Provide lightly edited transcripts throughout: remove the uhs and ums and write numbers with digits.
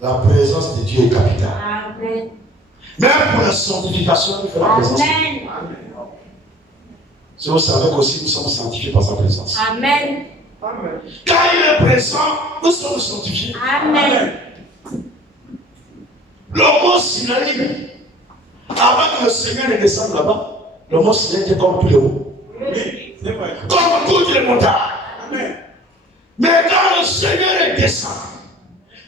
La présence de Dieu est capitale. Amen. Même pour la sanctification, il faut la présence. Amen. Si vous savez qu'aussi nous sommes sanctifiés par sa présence. Amen. Quand il est présent, nous sommes sanctifiés. Amen. Le mont Sinaï, avant que le Seigneur ne descende là-bas, le mont Sinaï était comme tous les hauts. Comme toutes les montagnes. Amen. Mais quand le Seigneur est descendu,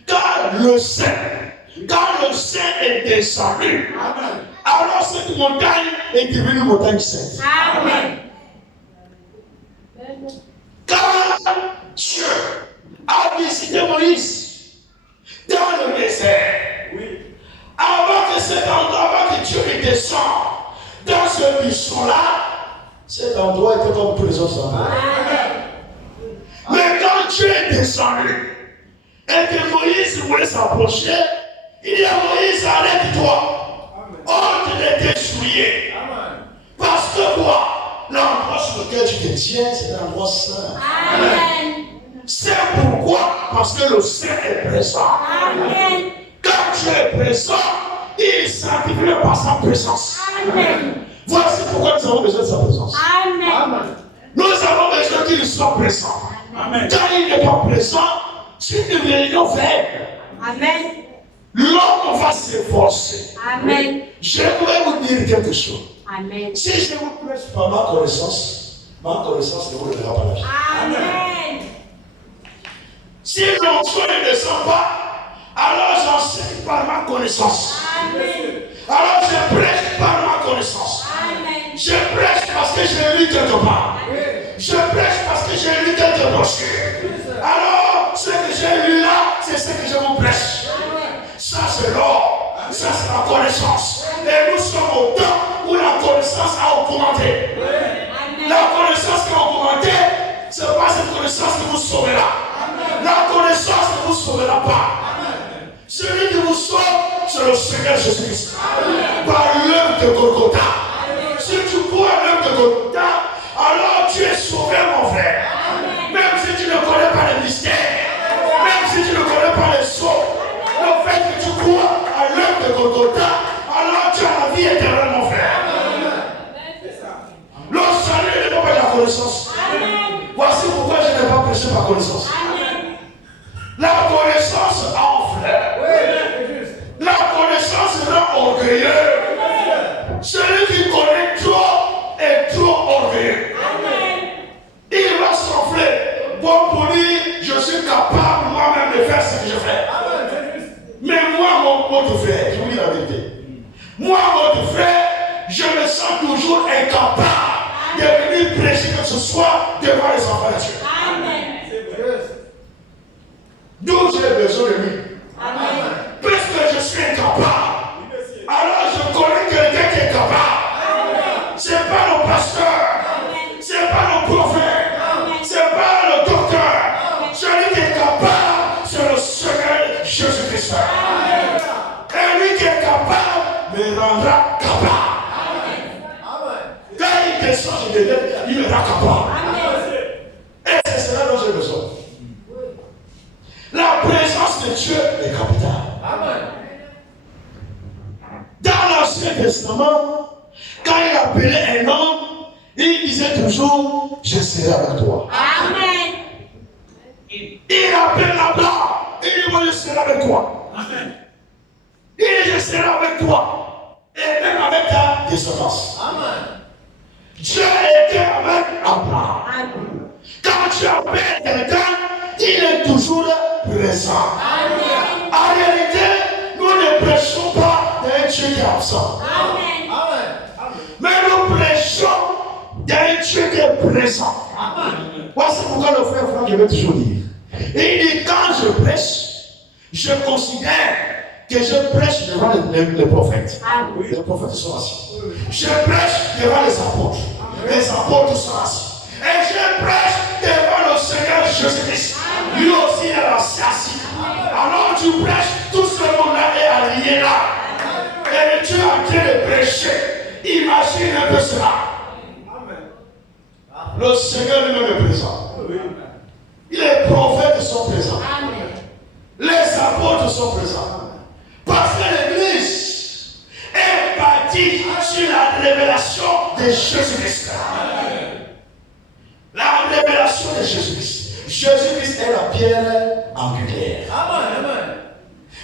quand le Saint est descendu, amen, alors cette montagne est devenue montagne sainte. Amen. Quand Dieu a visité Moïse dans le désert, oui, avant que cet endroit, avant que Dieu ne descende dans ce buisson-là, cet endroit était comme tous les autres endroits. Amen. Mais quand Dieu est descendu et que Moïse voulait s'approcher, il dit à Moïse, arrête-toi, ôte de tes souliers. Parce que quoi? L'endroit sur lequel tu te tiens, c'est un endroit saint. Amen. C'est pourquoi? Parce que le Saint est présent. Amen. Quand Dieu est présent, il sanctifie par sa présence. Amen. Voici pourquoi nous avons besoin de sa présence. Amen. Nous avons besoin qu'il soit présent. Amen. Quand il n'est pas présent, si nous devrions faire, amen, l'homme va s'efforcer. Amen. J'aimerais vous dire quelque chose. Amen. Si je vous prêche par ma connaissance ne vous donnera pas la vie. Amen. Si l'onction ne descend pas, alors j'enseigne par ma connaissance. Amen. Alors je prêche par ma connaissance. Amen. Je prêche parce que j'ai lu quelque part. Amen. Je prêche parce que j'ai lu quelques brochures. Alors, ce que j'ai lu là, c'est ce que je vous prêche. Ça, c'est l'or. Ça, c'est la connaissance. Et nous sommes au temps où la connaissance a augmenté. La connaissance qui a augmenté, ce n'est pas cette connaissance qui vous sauvera. La connaissance ne vous sauvera pas. Celui qui vous sauve, c'est le Seigneur Jésus-Christ. Par l'œuvre de Golgotha. Si tu crois à l'œuvre de Golgotha, alors tu es sauvé, mon frère. Amen. Même si tu ne connais pas les mystères, même si tu ne connais pas les sceaux, le fait que tu crois à l'œuvre de Golgotha, alors tu as la vie éternelle, mon frère. Le salut n'est pas de la connaissance. Amen. Voici pourquoi je n'ai pas prêché par connaissance. Amen. La connaissance enfle. Oui. La connaissance rend orgueilleux. Celui qui connaît trop est trop orgueilleux. Amen. Il va s'enfler. Bon, pour dire, je suis capable moi-même de faire ce que je fais. Amen. Mais moi, mon frère, je vous dis la vérité. Moi, mon frère, je me sens toujours incapable de venir prêcher que ce soit devant les enfants de Dieu. Amen. D'où j'ai besoin de lui. Amen. Puisque je suis incapable, alors je connais quelqu'un qui est capable. Ce n'est pas le pasteur, ce n'est pas le prophète, ce n'est pas le docteur. Celui qui est capable, c'est le Seigneur Jésus-Christ. Et lui qui est capable me rendra capable. Quand il descend sur des lettres, il me rend capable. Et c'est cela dont j'ai besoin. La présence de Dieu est capitale. Amen. Dans l'Ancien Testament, quand il appelait un homme, il disait toujours, je serai avec toi. Amen. Il appelle Abraham, il dit, moi je serai avec toi. Amen. Il dit, je serai avec toi. Et même avec ta descendance. Amen. Dieu était avec Abraham. Amen. Quand tu appelles quelqu'un, il est toujours présent. Amen. En réalité, nous ne prêchons pas d'un Dieu qui est absent. Amen. Amen. Mais nous prêchons d'un Dieu qui est présent. Amen. Voici pourquoi le frère Franck veut toujours dire. Il dit, quand je prêche, je considère que je prêche devant les prophètes. Amen. Les prophètes sont assis. Je prêche devant les apôtres. Les apôtres sont assis. Et je prêche devant le Seigneur Jésus-Christ. Lui aussi il est assis. Alors tu prêches, tout ce monde-là est allié là. Et tu es en train de prêcher. Imagine un peu cela. Le Seigneur lui-même est présent. Les prophètes sont présents. Les apôtres sont présents. Parce que l'Église est bâtie sur la révélation de Jésus-Christ. La révélation de Jésus-Christ. Jésus-Christ est la pierre angulaire.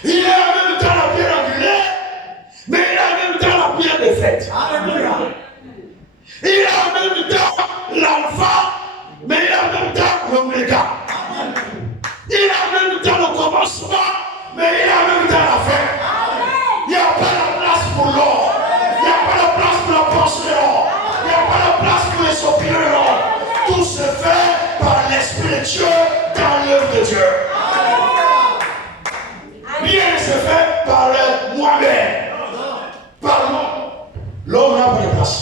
Il est en même temps la pierre angulaire, mais il est en même temps la pierre de faite. Il est en même temps l'alpha, mais il est en même temps l'oméga. Il est en même temps le commencement, mais il est en même temps la fin. Il n'y a pas la place pour l'or. Il n'y a pas la place pour la pensée de l'or. Il n'y a pas la place pour les opinions de l'or. Tout se fait par l'Esprit de Dieu dans l'œuvre de Dieu. Rien ne se fait par moi-même. Par l'homme. L'homme n'a pas de place.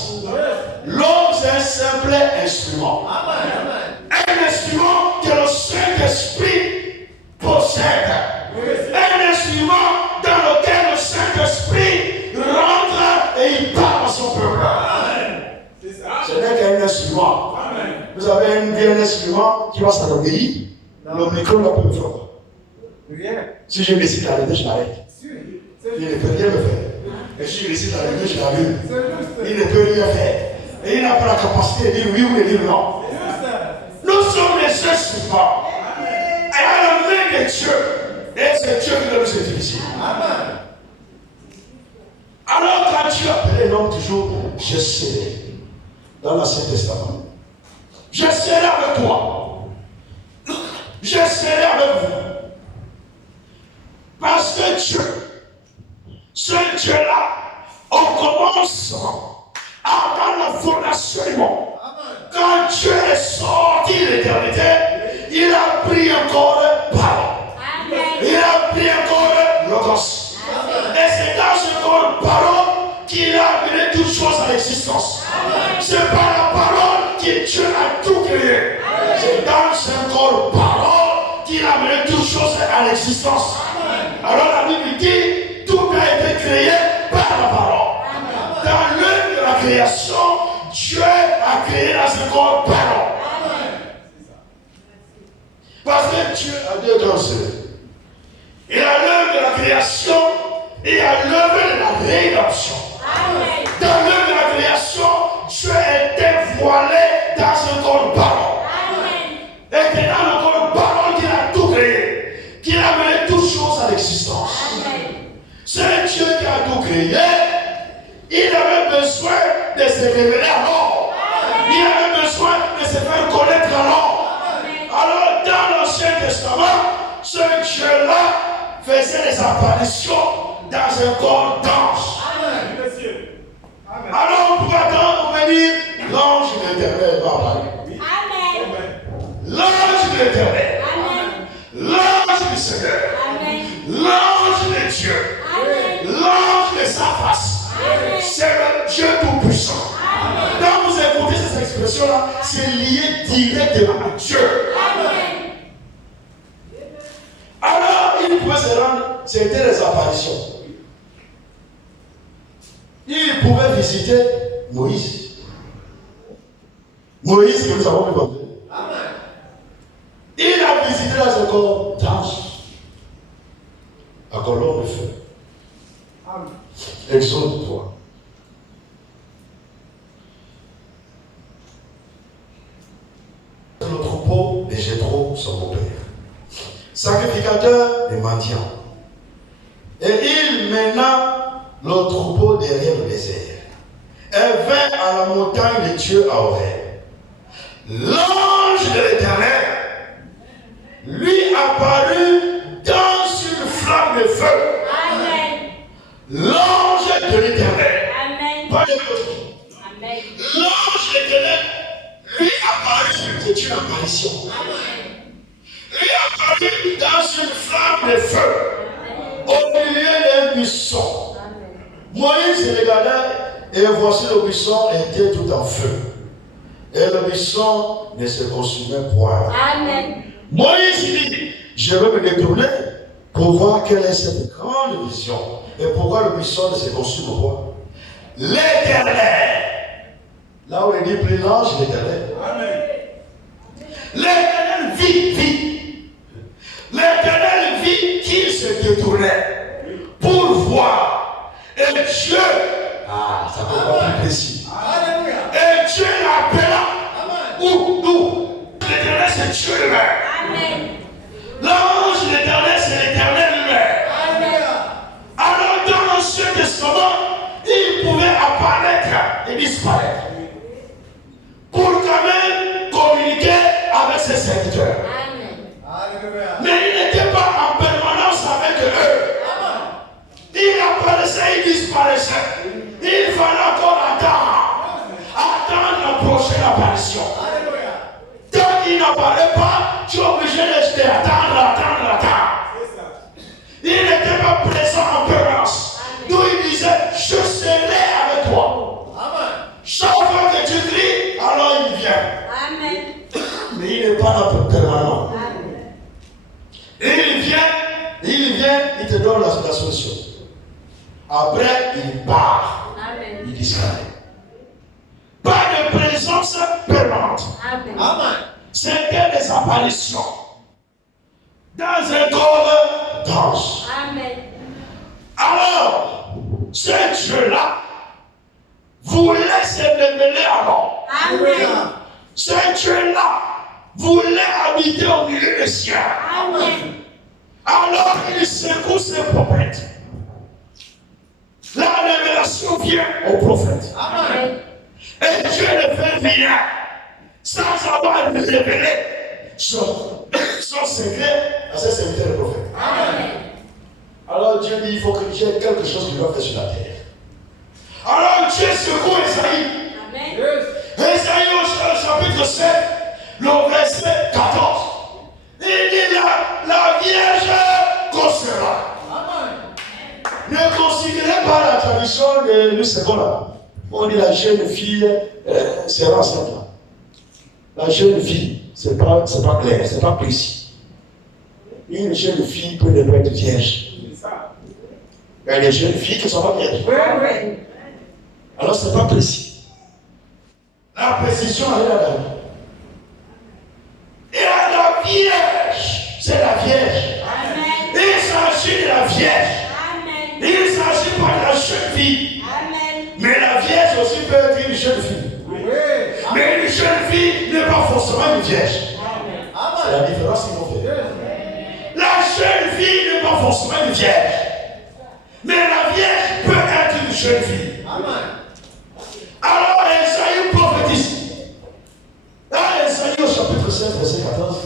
L'homme, c'est un simple instrument. Un instrument que le Saint-Esprit possède. Un instrument dans lequel le Saint-Esprit rentre et il parle à son peuple. Ce n'est qu'un instrument. Vous avez un instrument qui va s'adapter. Le micro ne peut me faire. Si je décide d'arrêter, je l'arrête. Il ne peut rien me faire. Et si je décide d'arrêter, je l'allume. Il ne peut rien faire. Et il n'a pas la capacité de dire oui ou de dire non. Nous sommes les instruments. Et à la main de Dieu. Et c'est Dieu qui doit nous utiliser. Alors quand Dieu appelait l'homme toujours, je serai. Dans l'Ancien Testament. Je serai avec toi. Je serai avec vous. Parce que Dieu, ce Dieu-là, on commence avant la fondation du monde. Quand Dieu est sorti de l'éternité, il a pris encore parole. Il a pris encore logos. Et c'est dans ce corps parole qu'il a amené toutes choses à l'existence. C'est par la parole que Dieu a tout créé. C'est dans ce corps parole qu'il a amené toutes choses à l'existence. Alors la Bible dit, tout a été créé par la parole. Dans l'œuvre de la création, Dieu a créé dans ce corps parole. Parce que Dieu a deux grands œuvres. Il a l'œuvre de la création et il a l'œuvre de la rédemption. Dans l'œuvre de la création, Dieu était voilé dans un corps parole. Et c'est dans le corps parole qu'il a tout créé, qu'il a amené toutes choses à l'existence. C'est Dieu qui a tout créé. Il avait besoin de se révéler à l'homme. Il avait besoin de se faire connaître à l'homme. Alors dans l'Ancien Testament, ce Dieu-là faisait des apparitions dans un corps d'ange. Alors on pouvait attendre pour venir, l'ange de l'Éternel va parler. L'ange de l'Éternel. L'ange du Seigneur. L'ange de Dieu. L'ange de sa face. C'est le Dieu tout-puissant. Quand vous écoutez ces expressions-là, c'est lié directement à Dieu. Alors, il pouvait se rendre, c'était les apparitions. Il pouvait visiter Moïse. Moïse que nous avons vu vendredi. Il a visité dans ce corps d'ange. À colonne de feu. Exode 3. Le troupeau de Jéthro, son beau-père, sacrificateur des mendiants. Et il mena le troupeau derrière le désert. Et vint à la montagne de Dieu à Horeb. L'ange de l'Éternel lui apparut dans une flamme de feu. L'ange de l'Éternel. Pas de l'autre. L'ange de l'Éternel lui apparut, c'est une apparition. Lui apparut dans une flamme de feu, au milieu d'un buisson. Moïse regardait, et voici le buisson était tout en feu. Et le buisson ne se consumait point. Moïse dit, je vais me détourner pour voir quelle est cette grande vision. Et pourquoi le buisson ne se consume point? L'Éternel. Là où il dit plus l'ange, l'Éternel. L'Éternel vit. L'Éternel vit qu'il se se détournaient pour voir. Et Dieu, ça peut être plus précis. Et Dieu l'appela. Où? L'Éternel, c'est Dieu lui-même. L'ange de l'Éternel, c'est l'Éternel lui-même. Alors dans l'Ancien Testament, il pouvait apparaître et disparaître pour quand même communiquer avec ses serviteurs. Mais il n'était pas en permanence avec eux. Il apparaissait, il disparaissait. Il fallait encore attendre la prochaine apparition. Tant qu'il n'apparaît pas, tu es obligé de rester attendre. Il n'était pas présent en permanence. D'où il disait, je serai avec toi. Chaque fois que tu cries, alors il vient. Mais il n'est pas là permanent. Et il vient, il te donne la solution. Après, il part. Il disparaît. Pas de présence permanente. C'était des apparitions dans un corps d'ange. Alors, ce Dieu-là voulait se révéler alors. Ce Dieu-là voulait habiter au milieu des cieux. Alors, il secoue ses prophètes. La révélation vient au prophète. Et Dieu le fait venir sans avoir révélé son secret à ses serviteurs de prophètes. Alors Dieu dit, il faut que j'ai quelque chose qui doit faire sur la terre. Alors Dieu secoue Esaïe. Esaïe au chapitre 7, le verset 14. Il dit la Vierge concevra. Ne considérez pas la tradition de ce là. On dit la jeune fille sera enceinte. La jeune fille, c'est pas clair, c'est pas précis. Une jeune fille peut ne pas être vierge. Il y a des jeunes filles qui ne sont pas vierges. Alors c'est pas précis. La précision elle est là-dedans. Et la vierge, c'est la vierge. Il s'agit de la vierge. Il ne s'agit pas de la jeune fille. Mais la vierge aussi peut être une jeune fille. Mais une jeune fille n'est pas forcément une vierge. C'est la différence qu'ils ont fait. La jeune fille n'est pas forcément une vierge. Mais la vierge peut être une jeune fille. Alors Esaïe prophétise. Dans Esaïe au chapitre 7, verset 14,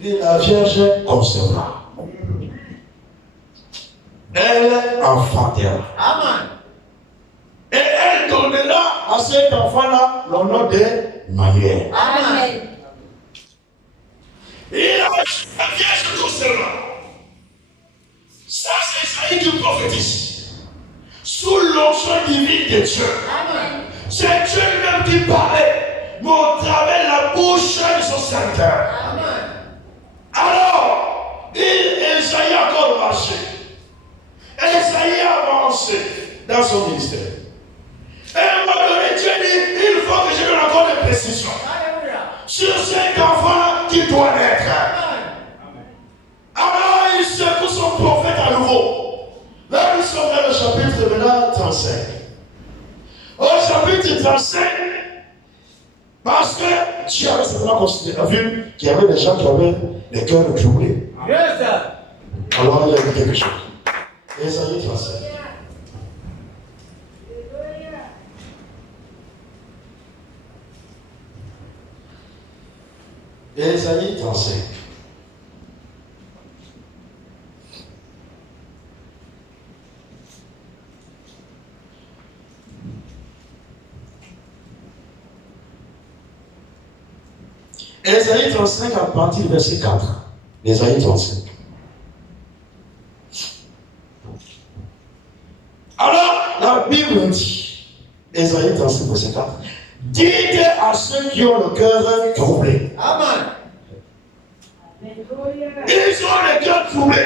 il dit la vierge concevra. Elle enfantera. Et elle donnera à cet enfant-là le nom de Emmanuel. Et la vierge concevra. Ça, c'est Esaïe qui prophétise. Sous l'onction divine de Dieu. C'est Dieu lui-même qui parlait, mais au travers la bouche de son serviteur. Alors, Esaïe a encore marché. Esaïe a avancé dans son ministère. Et à un moment donné, Dieu dit, il faut que je donne encore des précisions sur cet enfant qui doit naître. Alors, il secoue son prophète à nouveau. Là, nous sommes dans le chapitre maintenant 35. Au chapitre 35, parce que Dieu avait certainement vu qu'il y avait des gens qui avaient les cœurs troublés. Alors, il y a eu quelque chose. Esaïe 35. Esaïe 35. Esaïe 35 à partir du verset 4. Esaïe 35. Alors, la Bible dit, Esaïe 35, verset 4, dites à ceux qui ont le cœur troublé. Amen. Ils ont le cœur troublé.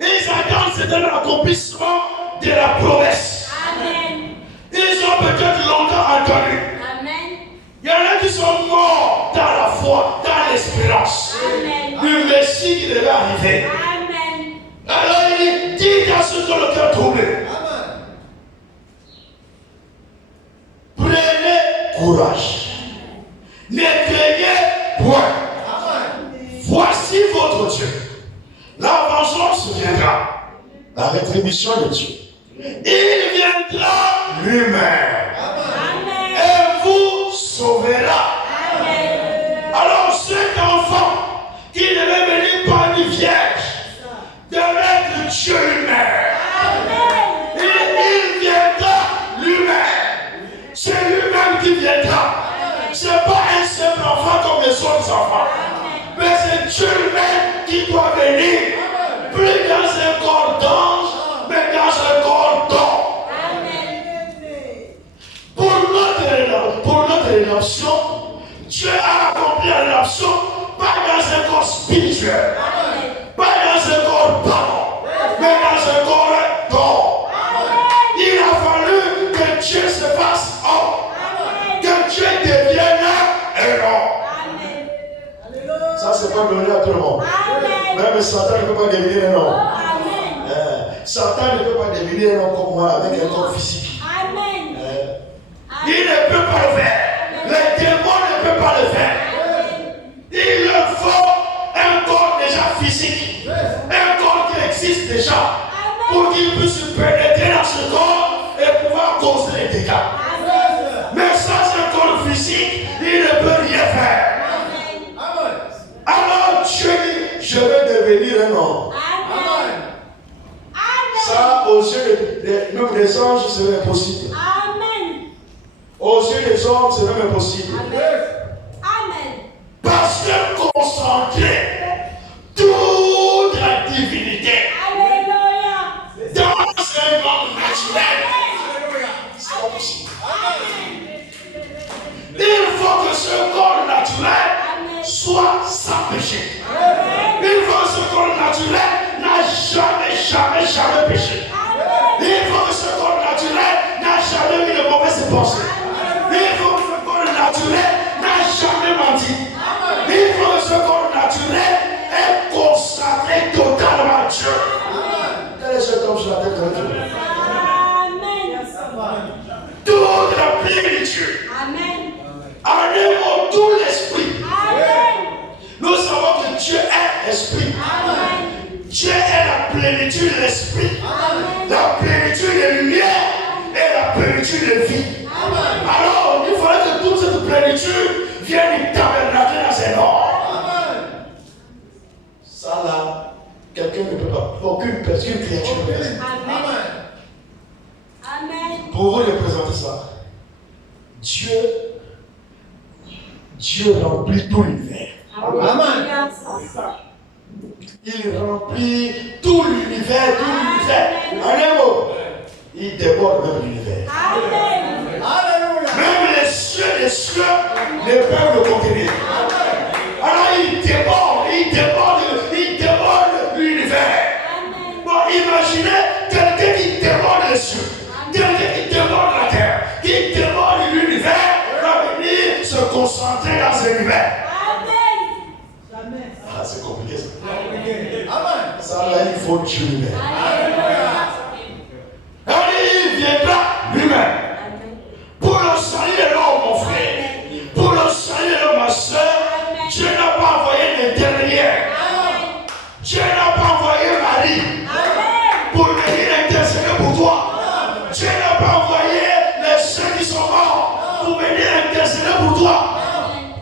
Ils attendent c'était l'accomplissement de la promesse. Amen. Ils ont peut-être longtemps attendu. Il y en a qui sont morts dans la foi, dans l'espérance. Du Messie Messie qui devait arriver. Amen. Alors il dit à ceux qui ont le cœur troublé. Prenez courage. Ne craignez point. Voici votre Dieu. La vengeance viendra. La rétribution de Dieu. Il viendra lui-même. Et vous sauvera. Alors cet enfant qui devait venir par une vierge devait être Dieu lui-même. Il viendra lui-même. C'est lui-même qui viendra. Ce n'est pas un simple enfant comme les autres enfants. Mais c'est Dieu lui-même qui doit venir. Plus dans un corps d'ange, mais dans un corps d'homme. Pour notre rédemption, Dieu a accompli la rédemption, pas dans un corps spirituel, pas dans un corps d'homme, mais dans un corps d'homme. Il a fallu que Dieu se fasse homme, que Dieu devienne un homme. Ça, c'est pas donné à tout le monde. Même Satan ne peut pas devenir un homme. Satan ne peut pas devenir un homme comme moi avec un corps physique. Il ne peut pas le faire. Les démons ne peuvent pas le faire. Il leur faut un corps déjà physique, un corps qui existe déjà, pour qu'il puisse pénétrer dans ce corps et pouvoir causer les dégâts. Mais sans un corps physique, il ne peut rien faire. Alors Dieu dit, je vais devenir un homme. Ça, aux yeux des anges, c'est impossible. Aux yeux des hommes, c'est même impossible. Parce que concentrer toute la divinité dans un monde naturel, c'est pas possible. Il faut que ce corps naturel soit sans péché. Il faut que ce corps naturel n'a jamais péché. Il faut que ce corps naturel n'a jamais eu de mauvaises pensées. Il faut que ce corps naturel n'a jamais menti. Il faut que ce corps naturel est consacré totalement à Dieu. Quel est cet homme sur la tête de Dieu? Toute la plénitude. En un mot, tout l'esprit. Nous savons que Dieu est esprit. Dieu est la plénitude de l'esprit, la plénitude de lumière et la plénitude de vie. Alors, il faudrait que toute cette plénitude vienne tabernacler dans un homme. Ça là, quelqu'un ne peut pas, aucune personne, créature ne peut pas. Pour vous représenter ça, Dieu remplit tout l'univers. Amen. Il remplit tout l'univers, En un mot, il déborde même l'univers. Même les cieux ne peuvent le contenir. Alors il déborde l'univers. Bon, imaginez quelqu'un qui déborde les cieux, quelqu'un qui déborde la terre, qui déborde l'univers, va venir se concentrer dans un univers. Ah, c'est compliqué ça. Ça là, il faut Dieu lui-même. Il viendra lui-même. Pour le salut de l'homme, mon frère, pour le salut de ma soeur, Dieu n'a pas envoyé l'intermédiaire. Dieu n'a pas envoyé Marie pour venir intercéder pour toi. Dieu n'a pas envoyé les ceux qui sont morts pour venir intercéder pour toi.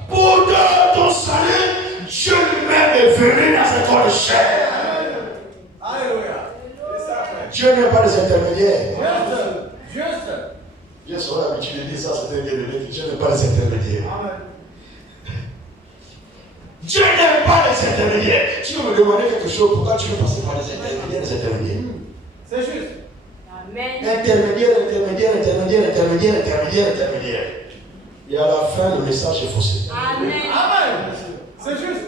Pour ton salut, Dieu lui-même est venu dans un corps de chair. Dieu n'aime pas les intermédiaires. Dieu sera l'habitude de dire ça, c'était bien élevé. Dieu n'aime pas les intermédiaires. Dieu n'aime pas les intermédiaires. Tu veux me demander quelque chose, pourquoi tu veux passer par les intermédiaires? C'est juste. Amen. Intermédiaire. Et à la fin, le message est faussé. Amen. C'est juste.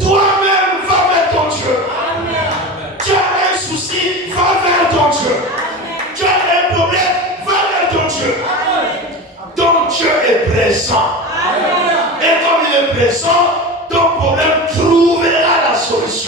Toi-même, va vers ton Dieu. Amen. Tu as un souci, va vers ton Dieu. Tu as un problème, va vers ton Dieu. Ton Dieu est présent. Et comme il est présent, ton problème trouvera la solution.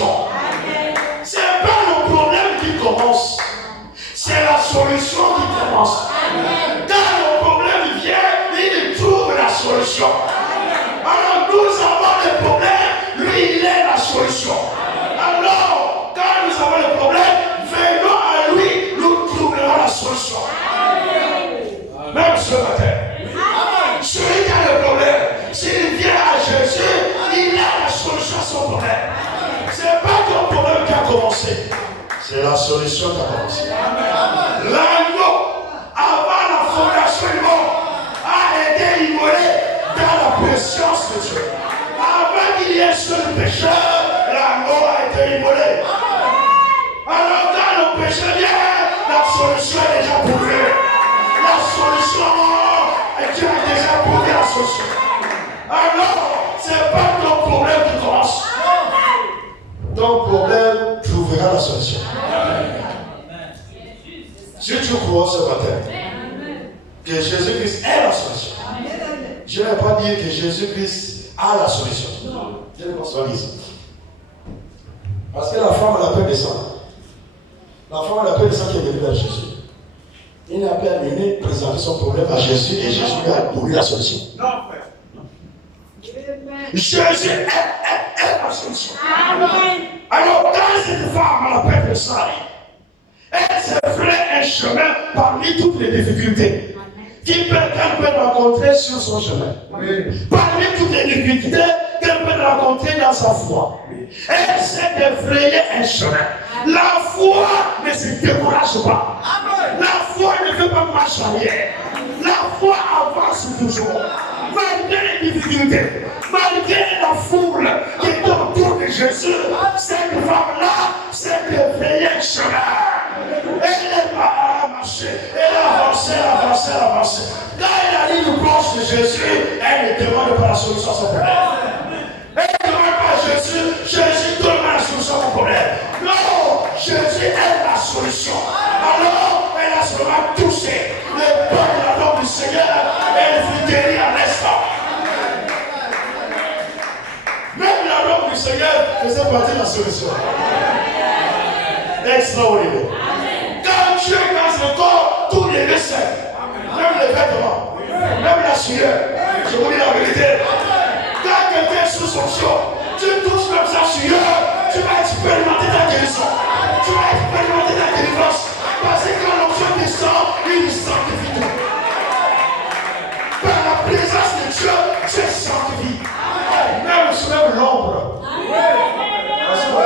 commencé. C'est la solution qui a commencé. L'agneau, avant la fondation du monde, a été immolé dans la présence de Dieu. Avant qu'il y ait sur le pécheur, l'agneau a été immolé. Alors quand le péché vient, la solution est déjà prouvée. La solution, Dieu a déjà prouvé la solution. Alors, ce n'est pas ton problème qui commence. Ton problème trouvera la solution. Si tu crois ce matin que Jésus-Christ est la solution, je ne vais pas dire que Jésus-Christ a la solution. Je ne pense pas dire ça. Parce que la femme a la peur de ça. La femme a la peur de ça qui est venue vers Jésus. Il n'a pas venu présenter son problème à Jésus et Jésus lui a donné la solution. Non, frère. Jésus est la solution. Amen. Alors, quand cette femme a la peur de ça, elle se ferait un chemin parmi toutes les difficultés qu'elle peut rencontrer sur son chemin. Parmi toutes les difficultés qu'elle peut rencontrer dans sa foi. Elle s'est défrayée un chemin. La foi ne se décourage pas. La foi ne fait pas marche arrière. La foi avance toujours. Malgré les difficultés, malgré la foule qui est autour de Jésus, cette femme-là s'est défrayée un chemin. Elle a marché, elle a avancé. Quand elle arrive proche de Jésus, elle ne demande pas la solution à son problème. Elle ne demande pas à Jésus, Jésus donne la solution à mon problème. Non, Jésus est la solution. Alors, elle a seulement touché le pas de la langue du Seigneur, elle fut guérie à l'instant. Même la langue du Seigneur faisait partie de la solution. Extraordinaire. Quand Dieu casse le corps, tout devient sain. Même les vêtements, même la sueur. Je vous dis la vérité. Quand quelqu'un est sous son chaud, tu touches comme ça sueur, tu vas expérimenter ta guérison. Tu vas expérimenter ta délivrance. Parce que quand l'onction descend, il sanctifie tout. Par la présence de Dieu, Dieu sanctifie. Même sur l'ombre. Parce que quand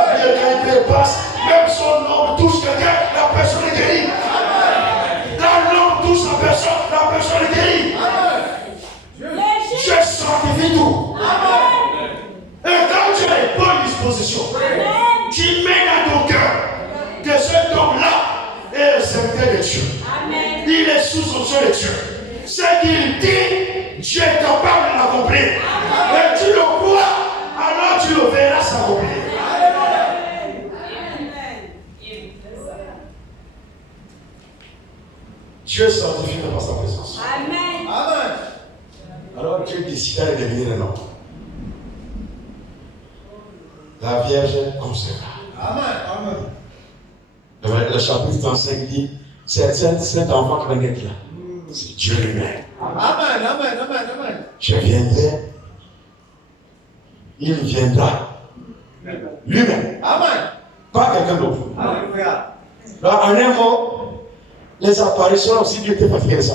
il passe, même son ombre touche quelqu'un, la personne est guérie. Quand l'ombre touche la personne est guérie. Dieu sanctifie tout. Et quand tu as une bonne disposition, tu mets dans ton cœur que cet homme-là est le serviteur de Dieu. Il est sous son Dieu de Dieu. Ce qu'il dit, Dieu est capable de l'accomplir. Et tu le crois, alors tu le verras s'accomplir. Dieu sanctifie par sa présence. Amen. Alors Dieu décida de devenir un homme. La Vierge conçoit. Amen. Le chapitre 35 dit, c'est cet enfant qui va naître là. C'est Dieu lui-même. Amen. Je viendrai. Il viendra. Lui-même. Amen. Pas quelqu'un d'autre. En un mot, les apparitions aussi Dieu était fatigué de ça.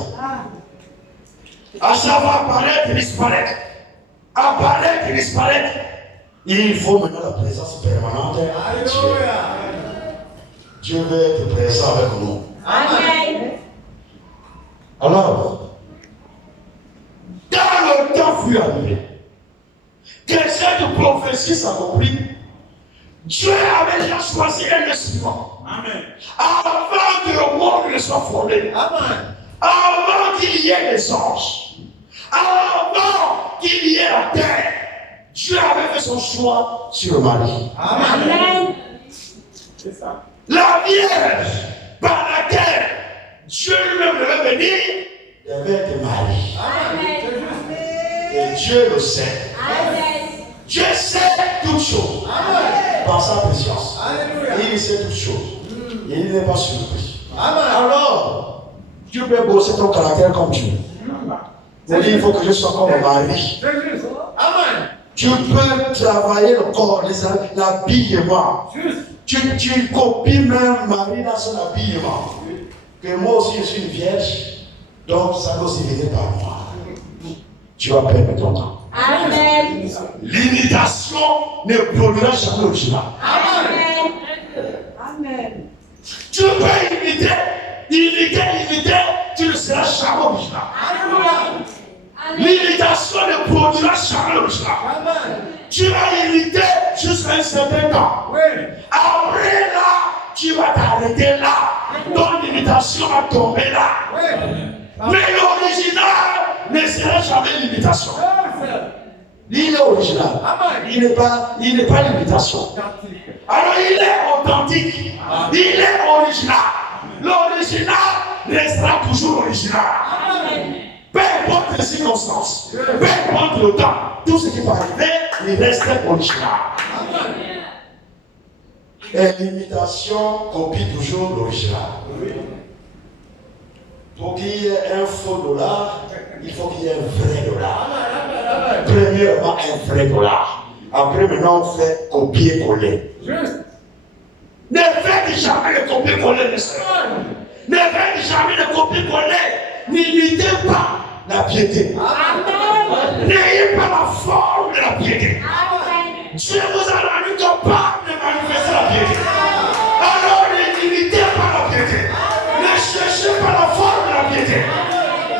À savoir apparaître et disparaître. Apparaître et disparaître. Il faut maintenant la présence permanente de Dieu. Dieu veut être présent avec nous. Amen. Alors, quand le temps fut arrivé, que cette prophétie s'accomplit, Dieu avait déjà choisi un instrument. Amen. Avant que le monde ne soit formé. Amen. Avant qu'il y ait les anges. Avant qu'il y ait la terre. Dieu avait fait son choix sur Marie. Amen. C'est ça. La Vierge par laquelle Dieu lui-même devait venir devait être Marie. Amen. Et Dieu le sait. Amen. Dieu sait toutes choses. Amen. Par sa présence. Alléluia. Il sait toutes choses. Et il n'est pas surpris. Amen. Alors, Dieu peut bosser ton caractère comme Dieu. Il dit, il faut que je sois comme Marie. Amen. Tu peux travailler le corps, l'habillement. Tu copies même Marie dans son habillement. Que moi aussi je suis une vierge, donc ça doit aussi venir par moi. Tu vas perdre ton temps. Amen. L'imitation ne produira jamais l'original. Amen. peux imiter, tu ne seras jamais original. L'imitation ne produira jamais l'original. Tu vas imiter jusqu'à un certain temps. Après là, tu vas t'arrêter là. Ton imitation va tomber là. Mais l'original ne sera jamais l'imitation. Il est original. Il n'est pas l'imitation. Alors il est authentique. Il est original. L'original restera toujours original. Peu importe les circonstances, peu importe le temps, tout ce qui va arriver, il reste original. Et l'imitation copie toujours l'original. Pour qu'il y ait un faux dollar, il faut qu'il y ait un vrai dollar. Premièrement, un vrai dollar. Après, maintenant, on fait copier-coller. Ne faites jamais le copier-coller, mes frères. Ne faites jamais le copier-coller. N'imitez pas la piété. N'ayez pas la forme de la piété. Dieu vous a rendu capable de manifester la piété. Alors n'imitez pas la piété. Ne cherchez pas la forme de la piété.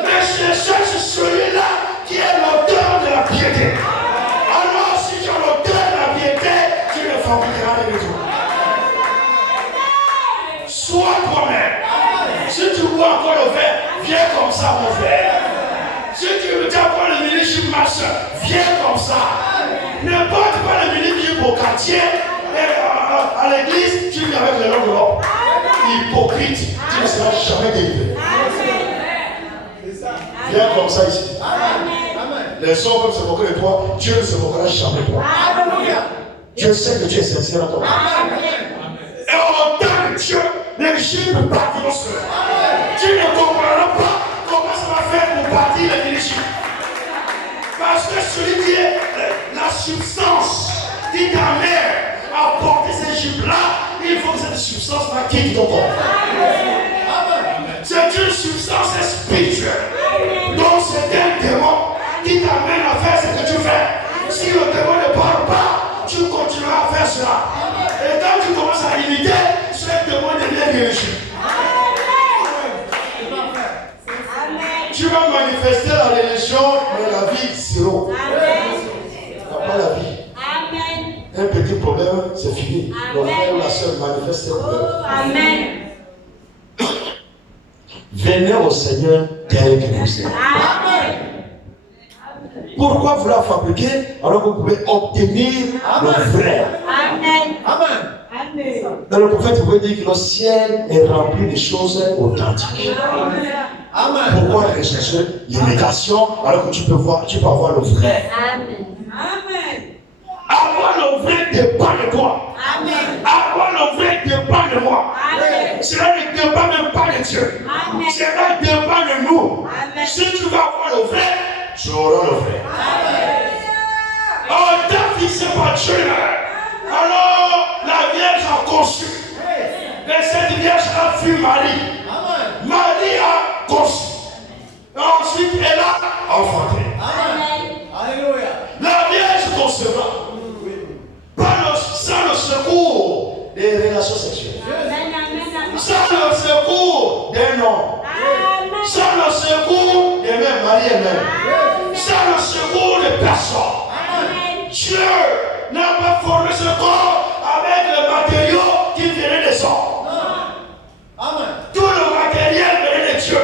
Mais cherchez celui-là qui est l'auteur de la piété. Alors si tu es l'auteur de la piété, tu ne fabriqueras rien du tout. Sois toi-même. Si tu vois encore le verre, viens comme ça, mon frère. Si tu veux voir le ministre marche, viens comme ça. Ne porte pas le ministre au quartier et à l'église, tu viens avec le nom de l'homme. Hypocrite, tu ne seras jamais délivré. Viens comme ça ici. Les hommes peuvent se moquer de toi, Dieu ne se moquera jamais de toi. Dieu sait que tu es sincère à toi. Et au temps de Dieu, les chiffres partiront seuls. Tu ne comprendras pas comment ça va faire pour partir les ministres. Parce que celui qui est la substance qui t'amène à porter ces chiffres-là, il faut que cette substance-là quitte ton corps. C'est une substance spirituelle. Donc c'est un démon qui t'amène à faire ce que tu fais. Si le démon ne parle pas, tu continueras à faire cela. Et quand tu commences à imiter, ce démon devient dirigé. Tu vas manifester la religion, mais la vie zéro. Tu n'as pas la vie. Un petit problème, c'est fini. Le frère ou la soeur manifeste le problème. Venez au Seigneur tel que vous êtes. Pourquoi vous la fabriquer alors que vous pouvez obtenir le vrai? Dans le prophète, vous pouvez dire que le ciel est rempli de choses authentiques. Pourquoi rechercher l'imitation alors que tu peux avoir le vrai? Avoir le vrai dépend de toi. Avoir le vrai dépend de moi. Cela ne dépend même pas de Dieu. Cela dépend de nous. Si tu vas avoir le vrai, tu auras le vrai. Oh, t'as fixé par Dieu. Alors, la Vierge a conçu. Et cette Vierge a vu Marie. Marie a conçu. Et ensuite, elle a enfanté. Alléluia. La Vierge concevra. Sans le secours des relations sexuelles. Sans le secours d'un homme. Sans le secours des mêmes maris et mêmes. Sans le secours de personne. Dieu n'a pas formé ce corps avec le matériau qui venait des hommes. Tout le matériel venait de Dieu.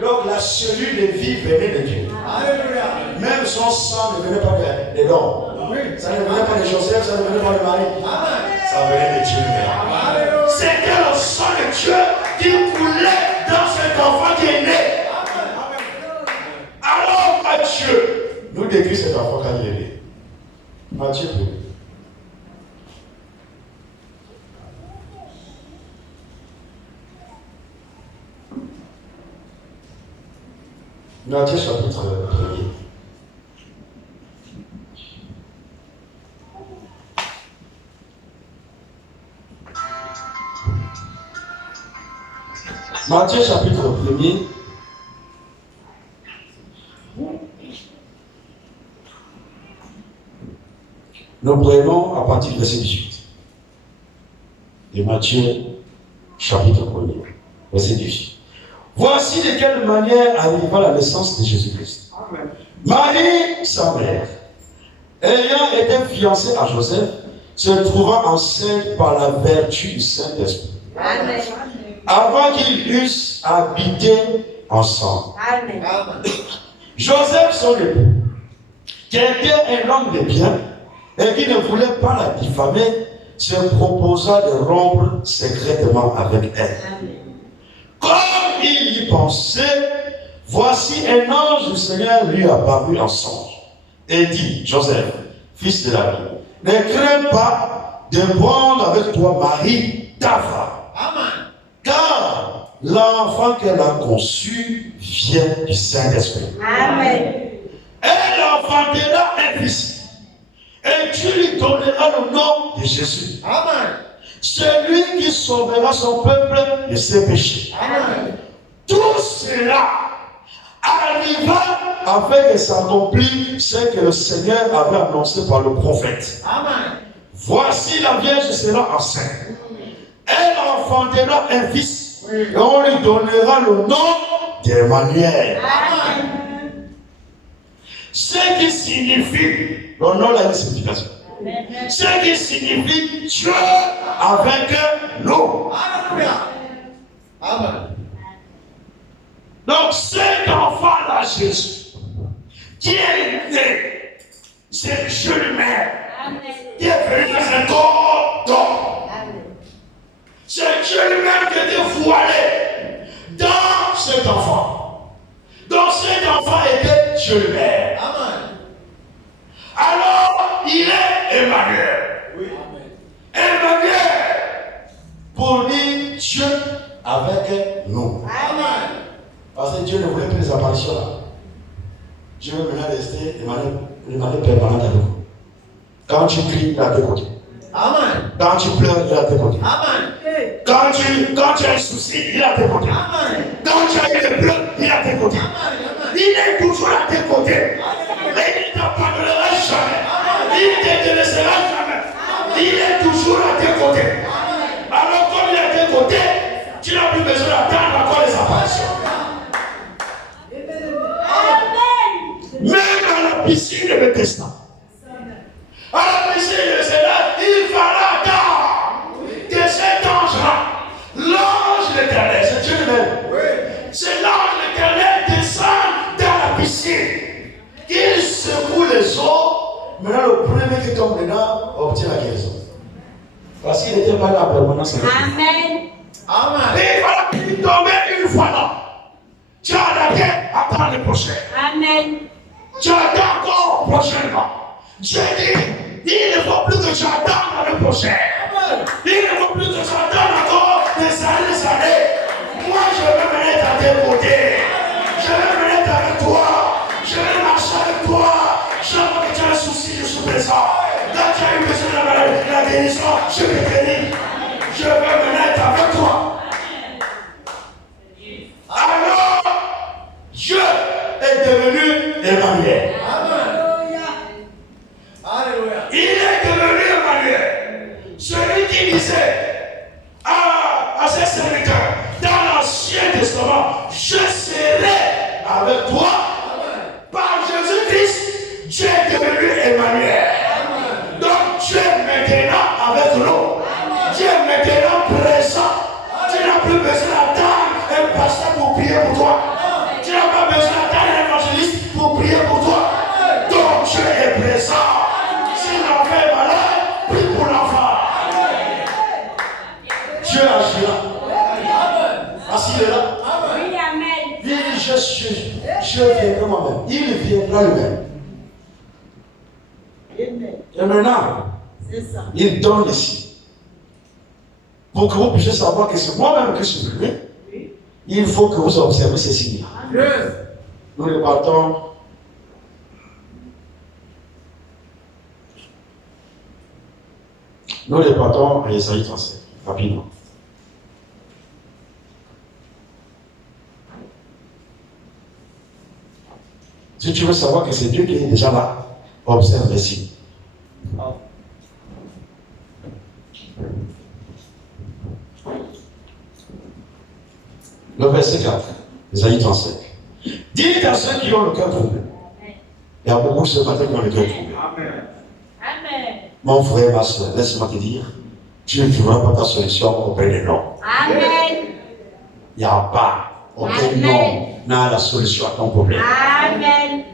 Donc la cellule de vie venait de Dieu. Même son sang ne venait pas de l'homme. Ça ne venait pas de Joseph, ça ne venait pas de Marie. Ça venait de Dieu. C'était le sang de Dieu qui coulait dans cet enfant qui est né. Alors Matthieu nous décrit cet enfant quand il est né. Matthieu 1. Matthieu chapitre 1er. Matthieu chapitre 1er. Nous prenons à partir du verset 18. Et Matthieu chapitre 1er, verset 10. Voici de quelle manière arriva la naissance de Jésus-Christ. Marie, sa mère, ayant été fiancée à Joseph, se trouva enceinte par la vertu du Saint-Esprit. Avant qu'ils eussent habité ensemble. Amen. Joseph, son époux, qui était un homme de bien et qui ne voulait pas la diffamer, se proposa de rompre secrètement avec elle. Amen. Comme il y pensait, voici un ange du Seigneur lui apparut en songe et dit, Joseph, fils de David, ne crains pas de prendre avec toi Marie, ta femme. Amen. Car l'enfant qu'elle a conçu vient du Saint-Esprit. Amen. Elle enfantera un fils et tu lui donneras le nom de Jésus. Amen. Celui qui sauvera son peuple de ses péchés. Amen. Tout cela arriva afin que s'accomplisse ce que le Seigneur avait annoncé par le prophète. Amen. Voici la Vierge sera enceinte. Elle enfantera un fils et on lui donnera le nom d'Emmanuel. Amen. Ce qui signifie, le nom a une signification. Ce qui signifie Dieu avec nous. Amen. Donc cet enfant-là, Jésus, qui est né, c'est Dieu lui-même, qui est venu dans un corps d'homme. C'est Dieu lui-même qui était voilé dans cet enfant. Donc cet enfant était Dieu lui-même. Alors, il est Emmanuel. Oui. Emmanuel, pour dire Dieu avec nous. Amen. Parce que Dieu ne voulait plus les apparitions là. Dieu veut maintenant rester Emmanuel permanent avec vous. Quand tu cries, il est à tes côtés. Amen. Quand tu pleures, il est à tes côtés. Amen. Quand tu as un souci, il est à tes côtés. Amen. Quand tu as eu des pleurs, il est à tes côtés. Amen. Il est toujours à tes côtés. Et il ne t'abandonnera jamais. Il ne te laissera jamais. Il est toujours à tes côtés. Alors comme il est à tes côtés, tu n'as plus besoin d'attendre encore les apparitions. Même à la piscine de Bethesda. À la piscine de Bethesda, il fallait attendre que cet ange-là, l'ange de l'Éternel, c'est Dieu lui-même, c'est l'ange de l'Éternel descend dans la piscine. Il secoue les eaux. Maintenant, le premier qui tombe dedans obtient la guérison. Parce qu'il n'était pas là en permanence. Amen. Amen. Et voilà, il tombait une fois là. Tu as arrêté, attends le prochain. Amen. Tu attends encore prochainement. Dieu dit, il ne faut plus que tu attendes le prochain. Il ne faut plus que tu attendes encore des années. Moi, je vais me mettre à tes côtés. Je vais me mettre avec toi. Je vais marcher avec toi. Je vois que tu as un souci, je suis présent. Quand tu as eu besoin de la guérison, je vais guérir. Je vais me mettre avec toi. Alors, Dieu est devenu Emmanuel. Alléluia. Il est devenu Emmanuel. Celui qui disait à ses serviteurs dans l'Ancien Testament, je serai avec toi. Par Jésus-Christ, Dieu est devenu Emmanuel. Donc Dieu est maintenant avec nous. Dieu est maintenant présent. Tu n'as plus besoin d'attendre un pasteur pour prier pour toi. Tu n'as pas besoin d'attendre un évangéliste pour prier pour toi. Donc Dieu est présent. Si l'enfant est malade, prie pour l'enfant. Dieu agira. Parce qu'il est là. Oui, amen. Il dit, je viendrai moi-même. Il viendra lui-même. Et maintenant, il donne ici. Pour que vous puissiez savoir que c'est moi-même que je suis venu, il faut que vous observez ces signes. Nous les partons. Nous les partons à Isaïe 37, rapidement. Si tu veux savoir que c'est Dieu qui est déjà là, observe les signes. Le verset 4, Isaïe 35. Dites à ceux qui ont le cœur troublé. Il y a beaucoup ce matin qui ont le cœur troublé. Amen. Mon frère, ma soeur, laisse-moi te dire, tu ne trouveras pas ta solution au pays des noms. Amen. Il n'y a pas aucun nom n'a la solution à ton problème. Amen.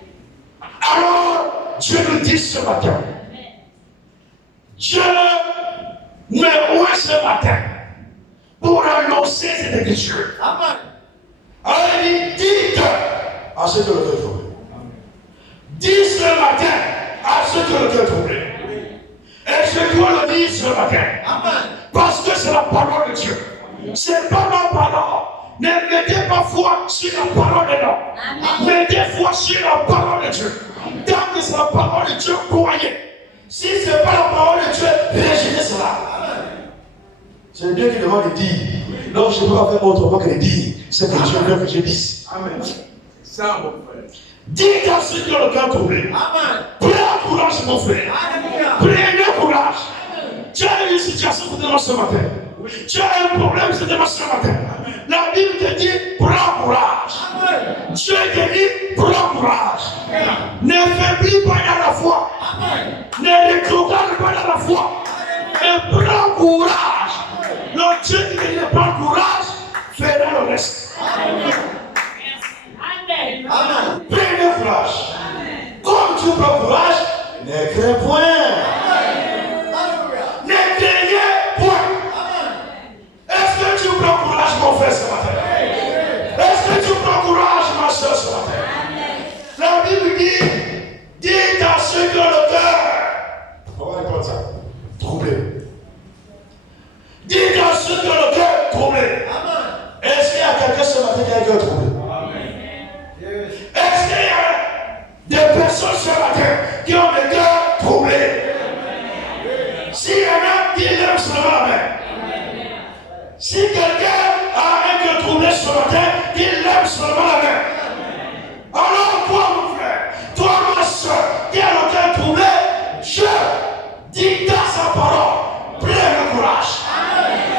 Alors, Dieu nous dit ce matin, Dieu me ouvre ce matin pour annoncer cette écriture. Amen. Alors il dit, dites à ceux qui ont le cœur troublé. Dis ce matin à ceux qui ont le cœur troublé. Et je dois le dire ce matin. Amen. Parce que c'est la parole de Dieu. Ce n'est pas ma parole. Ne mettez pas foi sur la parole de l'homme. Mettez foi sur la parole de Dieu. Tant que c'est la parole de Dieu, croyez. Si ce n'est pas la parole de Dieu, rejetez cela. C'est Dieu qui demande de dire. Donc je ne peux pas faire autrement que de dire ce que Dieu veut que je dise. Amen. Ça, mon frère. Dites à ceux qui ont le cœur troublé. Amen. Prends courage, mon frère. Alléluia. Prenez courage. Tu as une situation pour demain ce matin. Tu as un problème pour demain ce matin. La Bible te dit, prends courage. Amen. Dieu te dit, prends courage. Ne faiblis pas dans la foi. Ne rétrograde pas dans la foi. Et prends courage. Le Dieu qui te dit de prendre courage, fera le reste. Amen. Amen. Prenez courage. Comme tu prends courage, ne crains point. Alléluia. Ne craignez point. Est-ce que tu prends courage, mon frère, ce matin? Est-ce que tu prends courage, ma soeur, ce matin? La Bible dit, dites à ceux qui ont le cœur. On va répondre ça. Troublé. Dites à ceux qui ont le cœur troublé. Est-ce qu'il y a quelqu'un ce matin qui a le cœur troublé? Est-ce qu'il y a des personnes ce matin qui ont le cœur troublé? S'il y en a qui lèvent seulement la main. Si quelqu'un a un cœur troublé ce matin, qu'il lève seulement la main. Alors toi, mon frère, toi, ma soeur, qui a le cœur troublé, je dis dans sa parole, prenez le courage.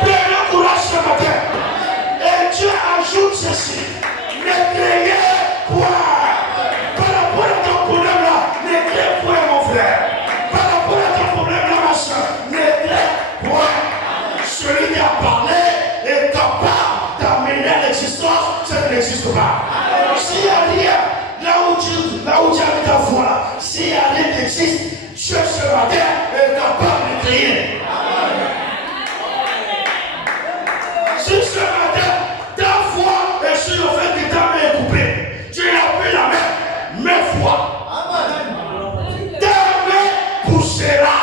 Prenez le courage ce matin. Et Dieu ajoute ceci. Ne craignez point. Par rapport à ton problème là, ne craignez point, mon frère. Par rapport à ton problème là, ma soeur, ne craignez point. Celui qui a parlé est capable d'amener à l'existence, ça n'existe pas. S'il y a rien, là où tu as mis ta foi là, s'il y a rien qui existe, Dieu ce matin est capable de créer. Si ce matin, ta foi est sur le fait que ta main est coupée, tu as pris la main, mets foi. Ta main poussera.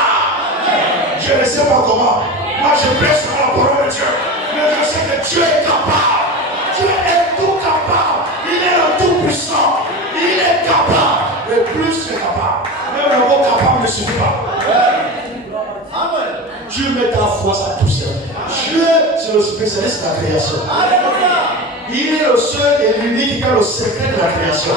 Je ne sais pas comment. Moi je prêche sur la parole de Dieu. Mais je sais que Dieu est capable. Dieu est tout capable. Il est le tout puissant. Il est capable. Et plus que capable. Même le mot capable ne suffit pas. Amen. Dieu met ta foi, ça touche. Dieu, c'est le spécialiste de la création. Il est le seul et l'unique qui a le secret de la création.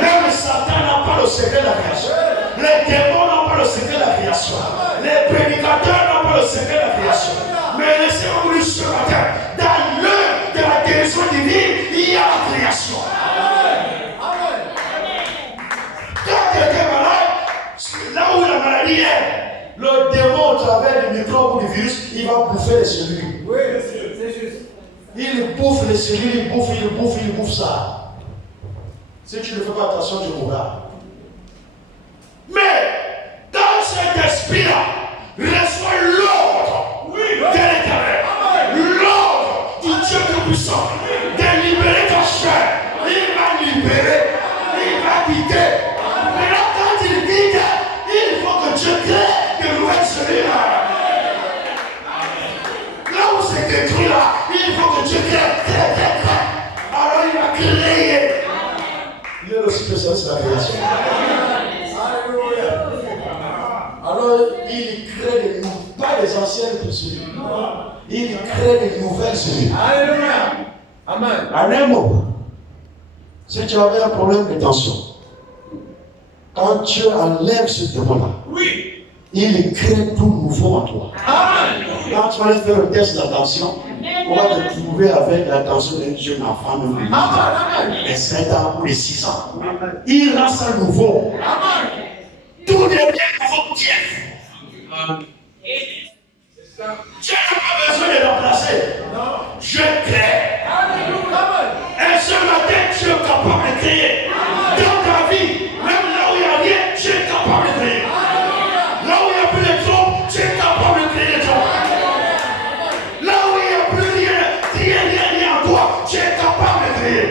Même Satan n'a pas le secret de la création. Les démons n'ont pas le secret de la création. Les prédicateurs n'ont pas le secret de la création. Mais laissez-moi vous dire ce matin, dans l'œuvre de la guérison divine, il y a la création. Quand quelqu'un est malade, là où la maladie est, le démon au travers du microbe ou du virus, il va bouffer les cellules. Oui, c'est juste. Il bouffe les cellules, il bouffe ça. Si tu ne fais pas attention, tu mourras. Mais dans cet esprit-là, reçois l'ordre de l'Éternel. L'ordre du Dieu Tout-Puissant de libérer ta chair. Il va libérer, il va quitter. Mais là, quand il quitte, il faut que Dieu crée de nouvelles cellules. Là où c'est détruit là, il faut que Dieu crée. Alors il va créer. Il est le spécialiste de la création. Alors il crée pas des anciennes cellules. Il crée des nouvelles cellules. Alléluia. Amen. En un mot, si tu avais un problème de tension, quand Dieu enlève ce démon-là, il crée tout nouveau en toi. Amen. Quand tu vas aller faire le test d'attention, On va te trouver avec l'attention d'un jeune enfant de 8 ans, les 7 ans ou les 6 ans. Il rend ça nouveau. Tout devient nouveau. Dieu n'a pas besoin de remplacer. Je crée. Et ce matin, tu es capable de créer. Dans ta vie, même là où il n'y a rien, tu es capable de créer. Là où il n'y a plus de trop, tu es capable de créer des trop. Là où il n'y a plus rien en toi, tu es capable de créer.